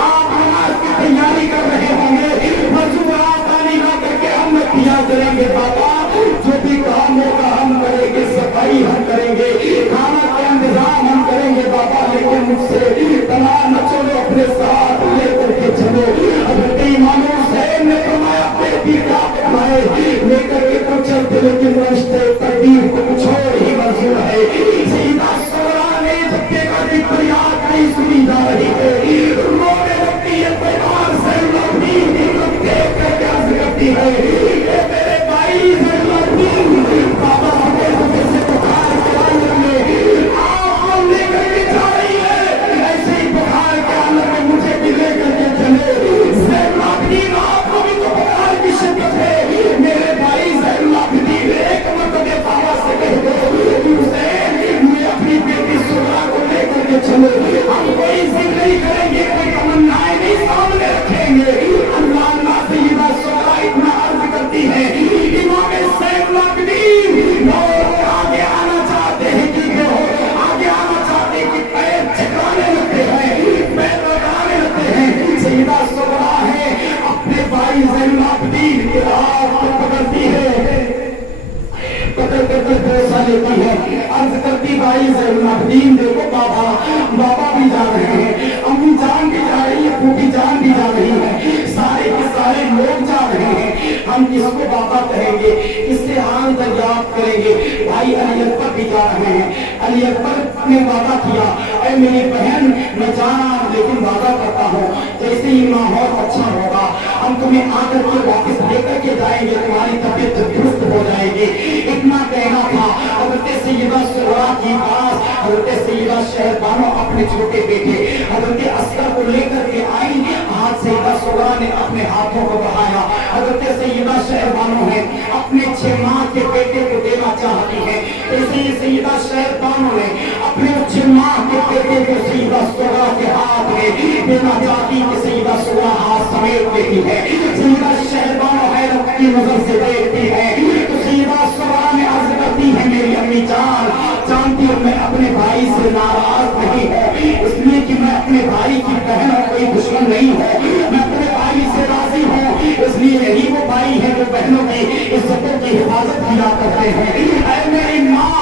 आप नमाज की तैयारी कर रहे होंगे, वजू आप पानी ला करके हम किया करेंगे, बाबा जो भी काम होगा हम करेंगे, सफाई हम करेंगे, खाना का इंतजाम हम करेंगे, बाबा लेकिन मुझसे तला न चलो, अपने साथ लेकर के चलो। हज़रत इमाम हुसैन ने फरमाया बेटी का है लेकर के तो चलते, लेकिन रिश्ते तकदीर को कुछ और ही मंजूर है। सैयदा सुगरा ने जब देखा कि फरियाद नहीं सुनी जा रही है, रोने लगती है, परिवार से लड़ती देख कर क्या करती है, मेरे भाई से लड़ती बाबा हमें से बुखार के आलम में आप लेकर के जा रही है, ऐसे ही बुखार के आलम में मुझे भी लेकर के चले। आपको भी तो बुखार की शिद्दत है, मेरे भाई ज़ैनुल एक मरतबे बाबा से कह दो मैं अपनी बेटी सुगरा को लेकर के चलो, हम कोई जिक्र नहीं करेंगे, कोई तमन्नाएं नहीं सामने रखेंगे। अल्लाह सैयदा सुगरा इतना अर्ज कर सैयदा सुगरा है, अपने भाई ज़ैनुल आबिदीन के हाथ को पकड़ती है, पकड़ करके पैसा लेती है, अर्ज करती भाई ज़ैनुल आबिदीन देखो बाबा, बाबा भी जा रहे हैं, अम्मी जान भी जा रही है, फूफी जान भी जा रही है, सारे के सारे लोग जा रहे हैं, हम किसको बाबा कहेंगे, इससे हाल दरियाफ्त करेंगे। भाई अली अकबर भी जा रहे हैं, अली अकबर ने वादा किया, ऐ मेरी बहन मैं जा रहा हूं लेकिन वादा करता हूँ जैसे ही माहौल अच्छा होगा हम तुम्हें आकर के वापस लेकर के जाएंगे, तुम्हारी तबीयत दुरुस्त हो जाएगी। इतना कहना था। हज़रत सैयदा सुगरा की पास हज़रत सैयदा शहरबानो अपने छोटे बेटे हज़रत असगर को लेकर के आई, हाथ सैयदा सुगरा ने अपने हाथों को बढ़ाया, हज़रत सैयदा शहरबानो है अपने 6 माह के बेटे को देना चाहती है, ऐसे ही सैयदा शहरबानो ने अपने 6 माह के बेटे को सैयदा सुगरा के हाथ में देना चाहती कि सैयदा सुगरा हाथ समेट देती है, सैयदा शहरबानो हैरत की नजर से देखती है, तो सैयदा सुगरा ने अर्ज करती है मेरी अम्मी जान, जानती हूँ मैं अपने भाई से नाराज नहीं है, इसलिए कि मैं अपने भाई की बहन और कोई दुश्मन नहीं हूँ, मैं अपने भाई से राजी हूँ, इसलिए यही वो भाई है जो बहनों की इज्जतों की हिफाजत किया करते हैं। ऐ मेरी माँ,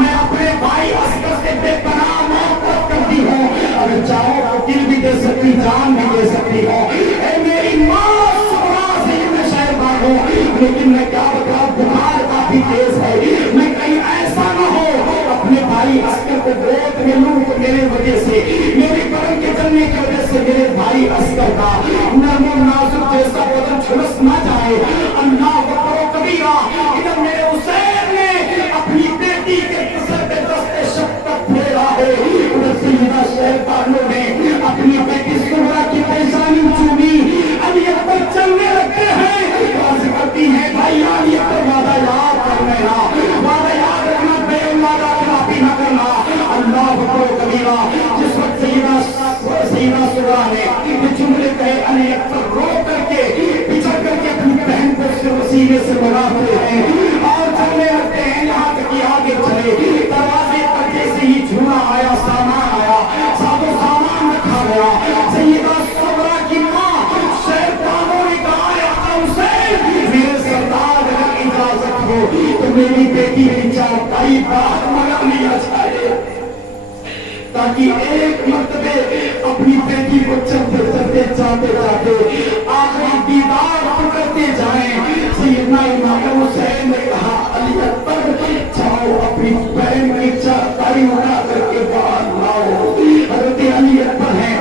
मैं अपने भाई असगर से बेपनाह मोहब्बत करती हूँ, अगर चाहो तो दिल भी दे सकती, जान भी दे सकती हूँ। ऐ मेरी माँ सुगरा से मैं शहरबान हूँ, लेकिन मैं क्या बताऊँ बुखार काफी तेज है, मैं कहीं ऐसा न हो अपने भाई असगर को गोद में लूं तो मेरे वजह से, मेरे बदन के जलने की वजह से मेरे भाई असगर का नर्म नाजुक जैसा बदन झुलस ना जाए। अल्लाह अकबर कबीरा, इधर मेरे हुसैन ने अपनी बेटी के सर पे दस्ते शफ़क़त फेरा है, उधर सैयदा शहरबानो ने अपनी बेटी सुगरा की पेशानी चूमी, अली अकबर चलने लगते हैं, अर्ज़ करती है भाई अली अकबर वादा याद कर लेना, वादा याद रखना, बेऔलादा खिलाफी न करना। अल्लाह अकबर कबीरा, जिस वक्त सैयदा सुगरा ने ये जुमले कहे, अली अकबर रो करके पिछड़ करके अपनी बहन को सीने से लगाते हैं और चलने लगते हैं, यहाँ तक कि आगे चले, दरवाजे पर जैसे ही झूला आया, सामान आया, सादो सामान रखा गया, सैयदा सुगरा की माँ शहरबानो ने कहा हुसैन मेरे सरदार अगर इजाजत हो तो मेरी बेटी की चारपाई बाहर मंगा लिया जाए, ताकि एक मर्तबे अपनी बेटी को चलते चलते जाते जाते आखिरी दीदार पकड़ते जाएं। सैयदना इमाम हुसैन ने कहा अली अकबर जाओ अपनी बहन की चारपाई उठा करके बाहर लाओ। हज़रत अली अकबर है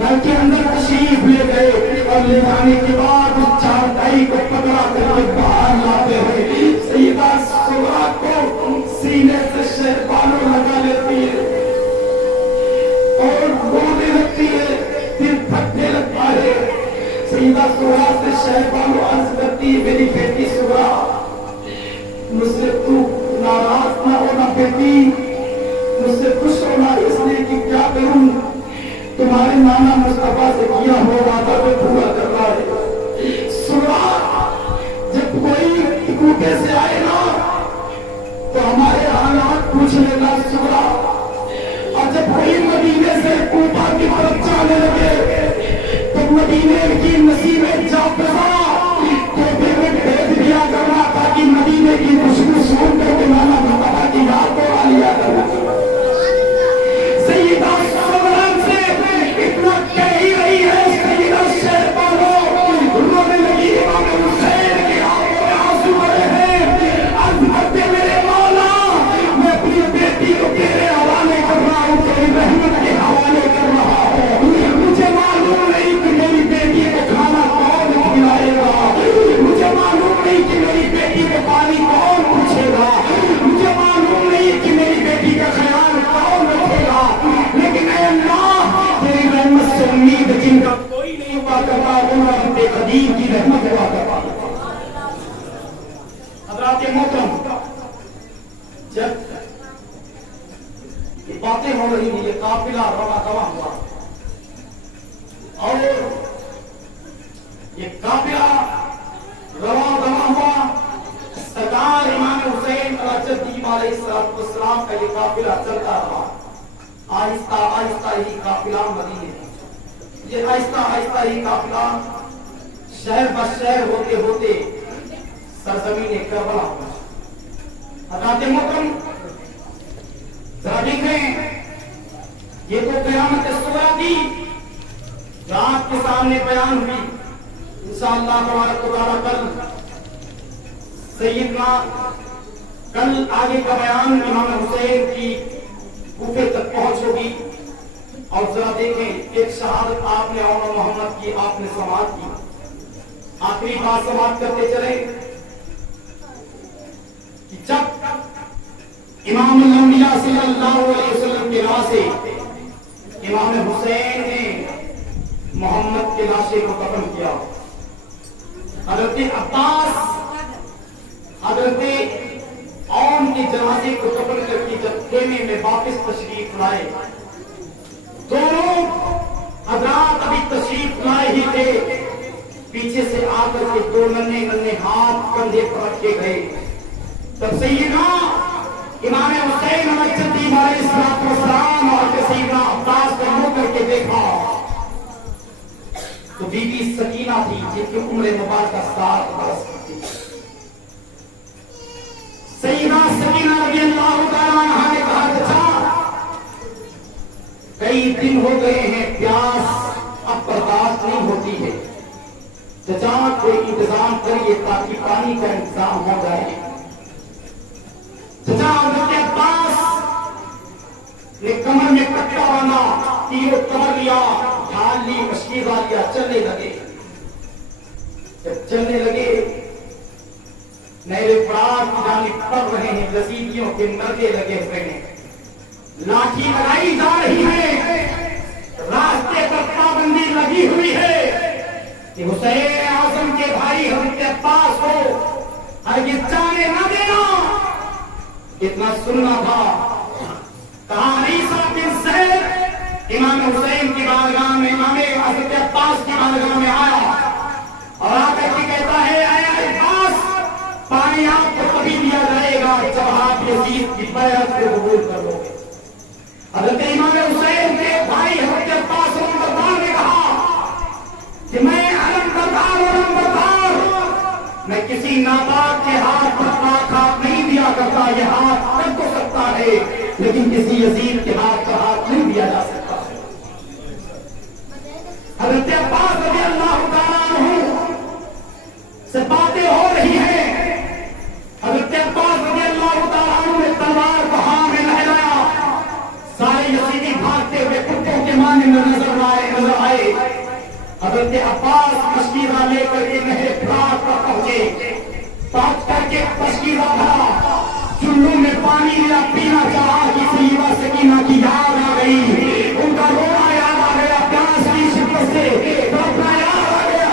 घर के अंदर तशरीफ ले गए और ले जाने के बाद उस चारपाई को पकड़ा करके बाहर लाते हुए सैयदा सुगरा को सीने से शहरबानो लगा लेती है और रोने लगती है, दिल फटने लगता है। सैयदा सुगरा से शहरबानो अर्ज करती है मेरी बेटी सुगरा, मुझसे तू नाराज ना होना बेटी, मुझसे खुश होना, इसलिए कि क्या करूं तुम्हारे नाना मुस्तफा से किया हुआ वादा को पूरा करना है। सुगरा जब कोई कूफे से आए ना तो हमारे हालात पूछ लेना सुगरा, और जब कोई मदीने से कूफा की तरफ जाने लगे तो मदीने की नसीबें जा फंसा तो फिर भेज दिया करना, ताकि मदीने की खुशबू सूंघ करके नाना मुस्तफा की याद को आ लिया करना। सैयदा सुगरा से इतना कह ही रही है, सैयदा शहरबानो रोने लगी, इमाम हुसैन के आंखों में आंसू भरे हैं, अर्ज़ करते मेरे मौला मैं अपनी बेटी को तेरे हवाले कर रहा हूँ, तेरी रहमत के हवाले कर रहा हूँ, मुझे मालूम नहीं कि मेरी बेटी को खाना कौन खिलाएगा, मुझे मालूम नहीं कि मेरी बेटी को पानी कौन पूछेगा, मुझे मालूम नहीं कि मेरी बेटी का ख्याल कौन रखेगा, लेकिन ऐ अल्लाह तेरी रहमत से उम्मीद जिनका कोई नहीं हुआ करता उनका अपने कदीर की रहमत हुआ करता। हज़रात मोहतरम, जब ये बातें हो रही थी, ये काफिला रवा दवा हुआ और ये काफिला रवा दवा हुआ, सरदार इमाम हुसैन अलैहिस्सलाम का ये काफिला चलता रहा, आहिस्ता आहिस्ता ही काफिला मदीने یہ آہستہ آہستہ ہی قافلہ شہر بس شہر ہوتے ہوتے سرزمین کربلا پہنچا۔ حضرات محترم ذرا دیکھیں، یہ تو قیامت صغریٰ تھی جو آپ کے سامنے بیان ہوئی۔ انشاءاللہ تبارک و تعالیٰ کل آگے کا بیان امام حسین کی کوفے تک پہنچ ہوگی۔ اور ذرا دیکھیں، ایک شہادت آپ نے اور محمد کی آپ نے سماعت کی، آخری بات سماعت کرتے چلے کہ جب امام الانبیاء صلی اللہ علیہ وسلم کے راہ سے امام حسین نے محمد کے لاشے کو دفن کیا، حضرت عباس حضرت عون کے جنازے کو دفن کر کے جب خیمے میں واپس تشریف لائے، دونوں حضرات ابھی تشریف لائے ہی تھے، پیچھے سے آ کر کے دو ننھے ننھے ہاتھ کندھے پر رکھے گئے۔ تب سیدنا امام حسین علیہ السلام اور سیدنا عباس کو منہ کر کے دیکھا تو بی بی سکینہ تھی جن کی عمر مبارکہ 7 برس تھی۔ سیدہ سکینہ رضی اللہ تعالیٰ عنہا نے کہا چچا کئی دن ہو گئے ہیں، پیاس اب برداشت نہیں ہوتی ہے، چچا کوئی انتظام کریے تاکہ پانی کا انتظام ہو جائے۔ چچا حضرت عباس نے کمر میں کٹا باندھا، تیرو کمر لیا، ڈھال لی، مشکیزہ لیا، چلنے لگے۔ جب چلنے لگے نہر فرات کی جانب پڑ رہے ہیں، یزیدیوں کے نردے لگے ہوئے ہیں، لاٹھی لگائی جا رہی ہے، راستے پر پابندی لگی ہوئی ہے کہ حسین اعظم کے بھائی حضرت عباس کو ہرگز جانے نہ دینا۔ اتنا سننا تھا، کہاں عیسیٰ بن زید امام حسین کی بارگاہ میں، امام حضرت عباس کی بارگاہ میں آیا اور آ کر کے کہتا ہے اے عباس، پانی آپ کو کبھی دیا جائے گا جب آپ یزید کی بیعت کو قبول کر لو گے۔ حضرت امام حسین کے بھائی حضرت عباس علمبردار نے کہا کہ میں علمبردار میں کسی ناپاک کے ہاتھ پر پاک ہاتھ نہیں دیا کرتا، یہ ہاتھ کٹ ہو سکتا ہے لیکن کسی یزید کے ہاتھ کا ہاتھ نہیں دیا جا سکتا۔ حضرت عباس رضی اللہ تعالیٰ عنہ سے باتیں ہو رہی ہیں، حضرت عباس رضی اللہ تعالیٰ عنہ نے تلوار کو ہاں میں لہرایا، سارے یزیدی بھاگتے ہوئے کتوں کے مانند نظر آئے۔ حضرت عباس مشکیزہ لے کر کے نہر فرات پر پہنچے، پاک کر کے مشکیزہ بھرا، چلو میں پانی لیا، پینا چاہا کہ سیدہ سکینہ کی یاد آ گئی، ان کا رونا یاد آ گیا، پیاس کی شدت سے تڑپنا یاد آ گیا،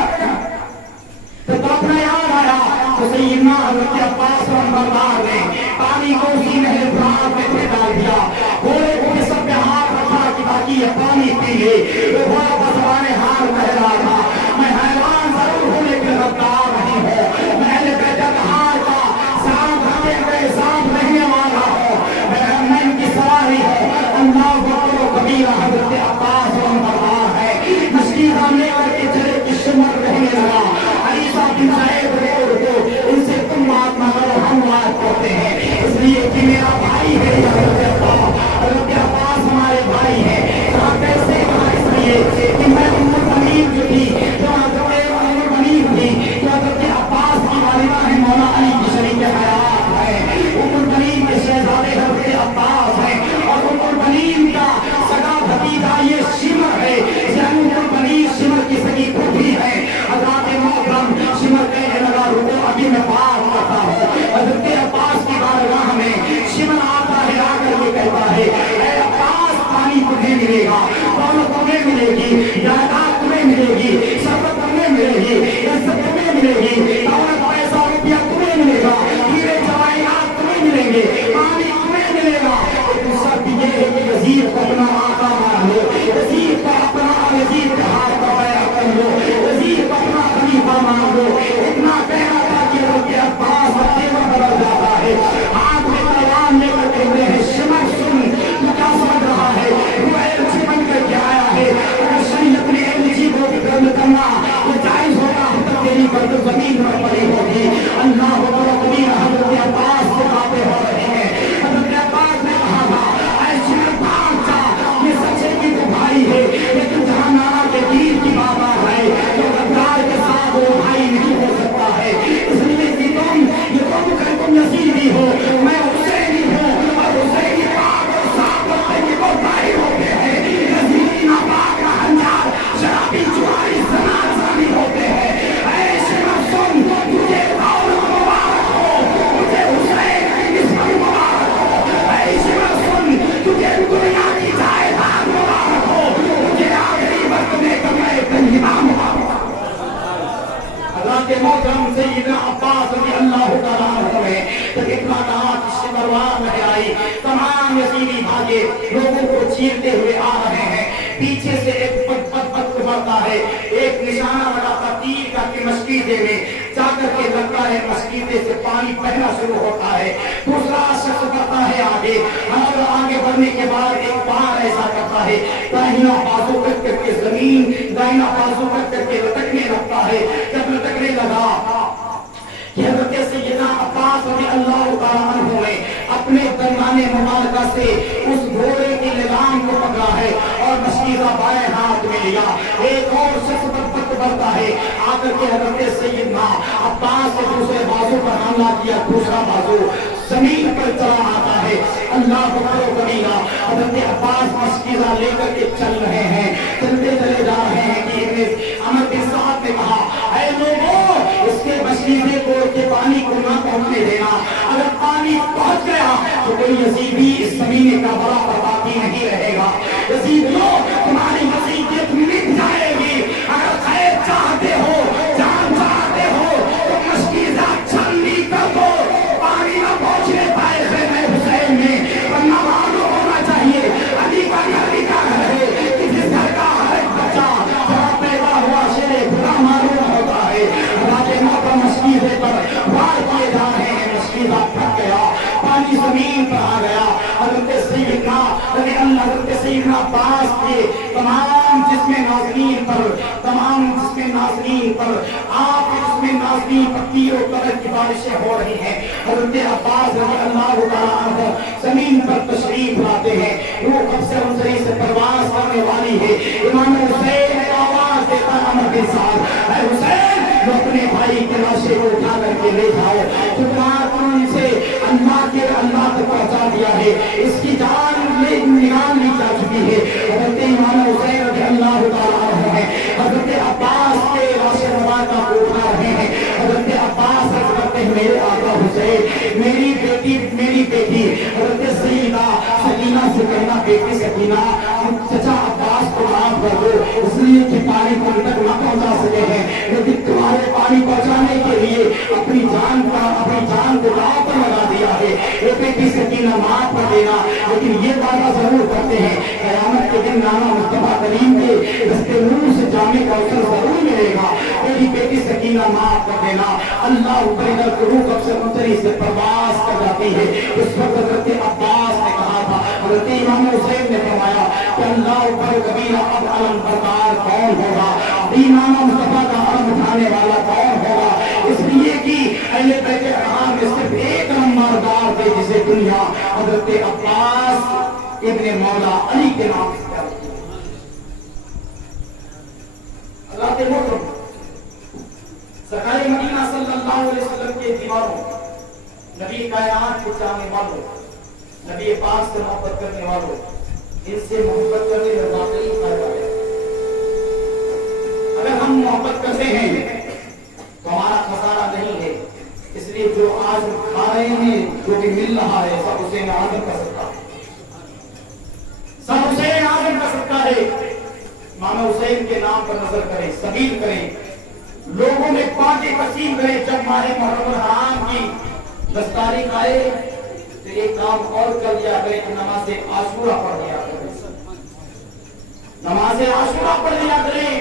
تڑپنا یاد آیا تو سیدنا حضرت عباس علمبردار نے پانی کو اسی نہر فرات میں پھر ڈال دیا، گھوڑے کو سب پہ ہاتھ رکھا کہ تاکہ یہ پانی پی لے۔ وہ گھوڑا بزبان حال کہہ رہا تھا میں حیوان ضرور ہوں لیکن رفتار نہیں ہوں، میں اہل بیت اطہار کا ساتھ رکھے ہوئے ساتھ رہنے والا ہوں، میں ان کی سواری ہوں۔ اللہ اکبر و کبیرہ حضرت عباس علمبردار ہے، مشکیزہ لے کر کے چلے کہ شمر رہنے لگا، عیسیٰ بن زید کو ان سے تم بات نہ کرو، ہم بات کرتے ہیں، اس لیے کہ میرا بھائی ہے حضرت عباس ہمارے بھائی ہیں۔ کہاں کیسے کہا اس لیے کہ میں ام البنین جو تھی، جو حضرت ام البنین تھی، جو حضرت عباس کی والدہ ہے، مولا علی کی شریک حیات ہے، ام البنین کے شہزادے حضرت عباس ہیں، اور ام البنین کا سگا بھتیجا یہ شمر ہے، ام البنین شمر کی سگی پھوپھی ہے۔ حضرات محترم شمر کہنے لگا رکو ابھی میں بات کرتا ہوں۔ حضرت عباس کی بارگاہ میں شمر آتا ہے، آ کر یہ کہتا ہے اے عباس پانی تمہیں ملے گا، دولت تمہیں ملے گی، جائیداد تمہیں ملے گی، شربت تمہیں ملے گی، عزت تمہیں ملے گی، دولت پیسہ روپیہ تمہیں ملے گا، ہیرے جواہرات تمہیں ملیں گے، پانی تمہیں ملے گا۔ تو سب یہ ہے کہ یزید کو اپنا آقا مان لو، یزید کو اپنا، یزید کے ہاتھ کا بیعت کر لو، یزید کو اپنا خلیفہ مان لو۔ اتنا کہنا تھا کہ حضرت عباس کا تیور بدل جاتا ہے، ہاتھ میں تلوار لے کر کہتے ہیں شمر سن تو کیا سمجھ رہا ہے، وہ ایلچی بن کر کے آیا ہے، اگر شریعت نے ایلچی अब्बास रज़ी अल्लाह तआला अन्हु ने जब इतना कहा कि शिकरवार नहीं आई, तमाम यजीदी भागे लोगों को चीरते हुए आ रहे हैं। पीछे से एक पद बढ़ता है, एक निशाना लगाता तीर का कि मस्कीदे में जाकर के लगता है, मस्कीदे से पानी बहना शुरू होता है। दूसरा शख्स बढ़ता है आगे, और आगे बढ़ने के बाद एक बार ऐसा करता है, दाहिना बाजू कर करके जमीन, दाहिना बाजू कर करके लटकने लगता है। जब लटकने लगा, हज़रत सैयदना अब्बास रज़ी अल्लाह तआला अन्हु ने अपने दरमियाने मुबारका से उस घोड़े की लगाम को पकड़ा है और मशीज़ा बाएं हाथ में लिया। एक और शख्स बढ़ता है, आकर के हज़रत सैयदना अब्बास के दूसरे बाजू पर हमला किया, दूसरा बाजू जमीन पर चला आता है। अल्लाह अकबर कबीरा। हज़रत अब्बास मशीज़ा लेकर के चल रहे हैं, चलते चले जा रहे हैं कि अमर के साथ ने कहा, ऐ लोगों, इसके मशीज़े को के पानी को ना पहुंचने देना। अगर पानी पहुंच गया तो कोई यजीदी इस ज़मीन का बड़ा बाकी नहीं रहेगा। यजीदियों, तुम्हारी मसीहियत मिट जाएगी। अगर खैर चाहते हो, जान चाहते हो, तो मशीज़ा छलनी कर दो, पानी ना पहुंचने पाए ख़ैमे हुसैन में। वरना मालूम होना चाहिए अली का घर है कि जिस घर का हर एक बच्चा जब पैदा हुआ शेरे खुदा मालूम होता है। राजे माता मशीज़े पर वार किए जा रहे हैं, मशीज़ा फट गया, पानी जमीन पर आ गया। हज़रत सैयदना अब्बास के तमाम जिस्मे नाज़रीन पर, तमाम जिस्मे नाज़रीन पर, आप जिस्मे नाज़रीन पर तीरों कदर की बारिशें हो रही हैं। हज़रत अब्बास रज़ी अल्लाह तआला अन्हु जमीन पर तशरीफ लाते हैं। रूह कब्ज़ मुंजरी से परवाज़ करने वाली है। इमाम हुसैन आवाज़ देता है अमर के साथ, ऐ हुसैन, अपने भाई के लाशे को उठा करके ले जाओ। तुमसे अल्लाह तक पहुंचा दिया है, इसकी जान निकाल ली जा चुकी है। हज़रत इमाम हुसैन रज़ी अल्लाह तआला अन्हु हैं, हज़रत अब्बास के लाशे मुबारका को उठा रहे हैं। हज़रत अब्बास कहते हैं, मेरे आका हुसैन, मेरी बेटी हज़रत सईदा सकीना से कहना, बेटी सकीना, चचा अब्बास को माफ कर दो, इसलिए कि पानी तुम तक न पहुंचा सके हैं, लेकिन तुम्हारे पानी पहुंचाने के लिए अपनी जान को दांव पर लगा दिया है। ये बेटी सकीना माफ कर देना, लेकिन ये वादा जरूर करते हैं, क़यामत के दिन नाना मुस्तफा करीम के रस्ते नूर से जाने का अवसर जरूर मिलेगा। मेरी बेटी सकीना माफ कर देना। अल्लाह ऊपर रूह कब्ज़ मुंजरी से परवाज़ कर जाती है। उस वक्त हज़रत अब्बास ने कहा था, हज़रत इमाम हुसैन ने फरमाया कि अल्लाह ऊपर कबीरा अब अलम बरदार कौन होगा, इमाम मुस्तफा का अलम उठाने वाला कौन होगा। इसलिए कि अहले बैत रहमान में सिर्फ एक नंबरदार थे जिसे दुनिया हज़रत अब्बास इब्ने मौला अली के नाम से जानती है। अल्लाह के मोहतरम सरकारे मदीना सल्लल्लाहु अलैहि वसल्लम के दीवारों, नबी कायनात के चाहने वालों, नबी पाक से मोहब्बत करने वालों, इनसे मोहब्बत करने में वाकई फायदा है। अगर हम मोहब्बत करते हैं तो हमारा खसारा नहीं है। इसलिए जो आज खा रहे हैं, जो भी मिल रहा है, सब हुसैन आज़म का सदका है, सब हुसैन आज़म का सदका है। इमाम हुसैन के नाम पर नजर करें, सबील करें, लोगों में बातें तक़सीम करें। जब माह मुहर्रम हराम की 10 तारीख आए तो एक काम और कर लिया करें कि नमाज़े आशूरा पढ़ लिया करें, नमाज़े आशूरा पढ़ लिया करें।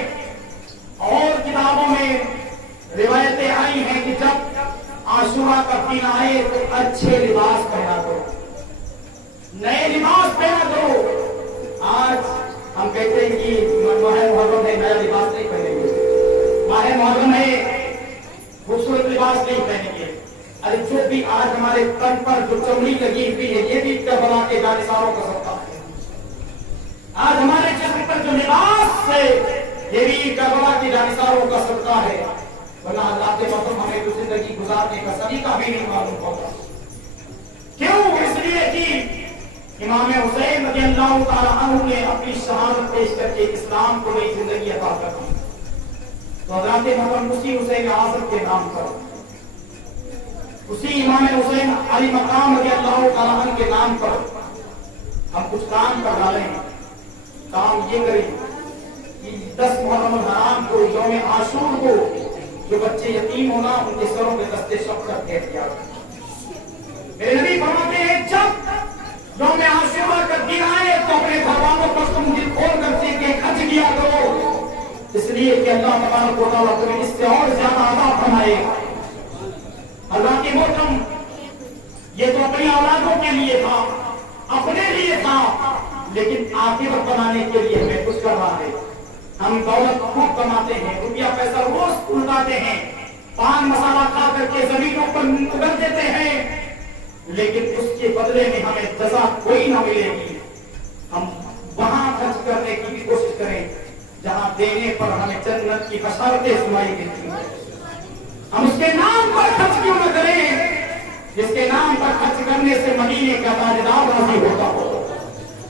और किताबों में रिवायतें आई हैं कि जब आशूरा का दिन आए तो अच्छे लिबास पहना करो, नए लिबास पहना करो। आज हम कहते हैं कि माह मुहर्रम है, नया लिबास नहीं पहनेंगे, माह मुहर्रम है, खूबसूरत लिबास नहीं पहनेंगे। अरे जो भी आज हमारे तन पर जो चमड़ी लगी हुई है, ये भी करबला के जानिसारों का सदका है। आज हमारे जिस्म पर जो लिबास है, ये भी करबला के जानिसारों का सदका है। वरना अल्लाह के कसम हमें तो जिंदगी गुजारने का सलीका भी नहीं मालूम होता। क्यों? इसलिए कि इमाम हुसैन रज़ियल्लाहु ताला अन्हु ने अपनी शहादत पेश करके इस्लाम को नई जिंदगी अता कर दी। तो हज़रत मोहम्मद मुसी हुसैन आज़म के नाम पर, उसी इमाम हुसैन अली मकाम रज़ियल्लाहु ताला अन्हु के नाम पर हम कुछ काम कर डालें। काम ये करें कि 10 मुहर्रम हराम को, यौम आशूर को جو بچے یتیم ہونا ان کے سروں پہ دستے شفقت پھیر دیا۔ میرے نبی فرماتے ہیں جب یوم عاشورہ کا دن آئے تو اپنے گھر والوں کو تم دل کھول کر سے کہ خرچ کیا کرو، اس لیے کہ اللہ تبارک و تعالیٰ تمہیں اس سے اور زیادہ عطا فرمائے گا۔ اللہ کے محترم، یہ تو اپنی اولادوں کے لیے تھا، اپنے لیے تھا، لیکن عاقبت بنانے کے لیے ہمیں کچھ کر رہا ہے۔ ہم دولت خوب کماتے ہیں، روپیہ پیسہ روز اڑاتے ہیں، پان مسالہ کھا کر کے زمینوں پر اگل دیتے ہیں، لیکن اس کے بدلے میں ہمیں جزا کوئی نہ ملے گی۔ ہم وہاں خرچ کرنے کی بھی کوشش کریں جہاں دینے پر ہمیں جنت کی بشارتیں سنائی دیتی ہیں۔ ہم اس کے نام پر خرچ کیوں نہ کریں جس کے نام پر خرچ کرنے سے مدینے کا تاجدار راضی ہوتا ہو؟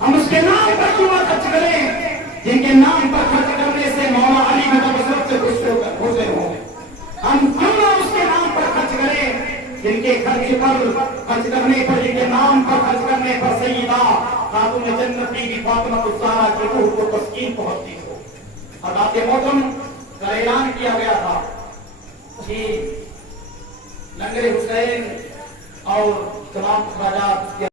ہم اس کے نام پر کیوں نہ خرچ کریں جن کے نام پر خرچ کرنے سے مولا علی مطلب سے خوش ہوں؟ ہم کیوں نہ اس کے نام پر خرچ کریں جن کے خرچ کرنے پر، جن کے نام پر خرچ کرنے پر سیدہ خاتون جنت بی بی فاطمہ الزہرا کی روح کو تسکین پہنچتی ہو۔ حضرات محترم، کا اعلان کیا گیا تھا کہ لنگر حسین اور تمام اخراجات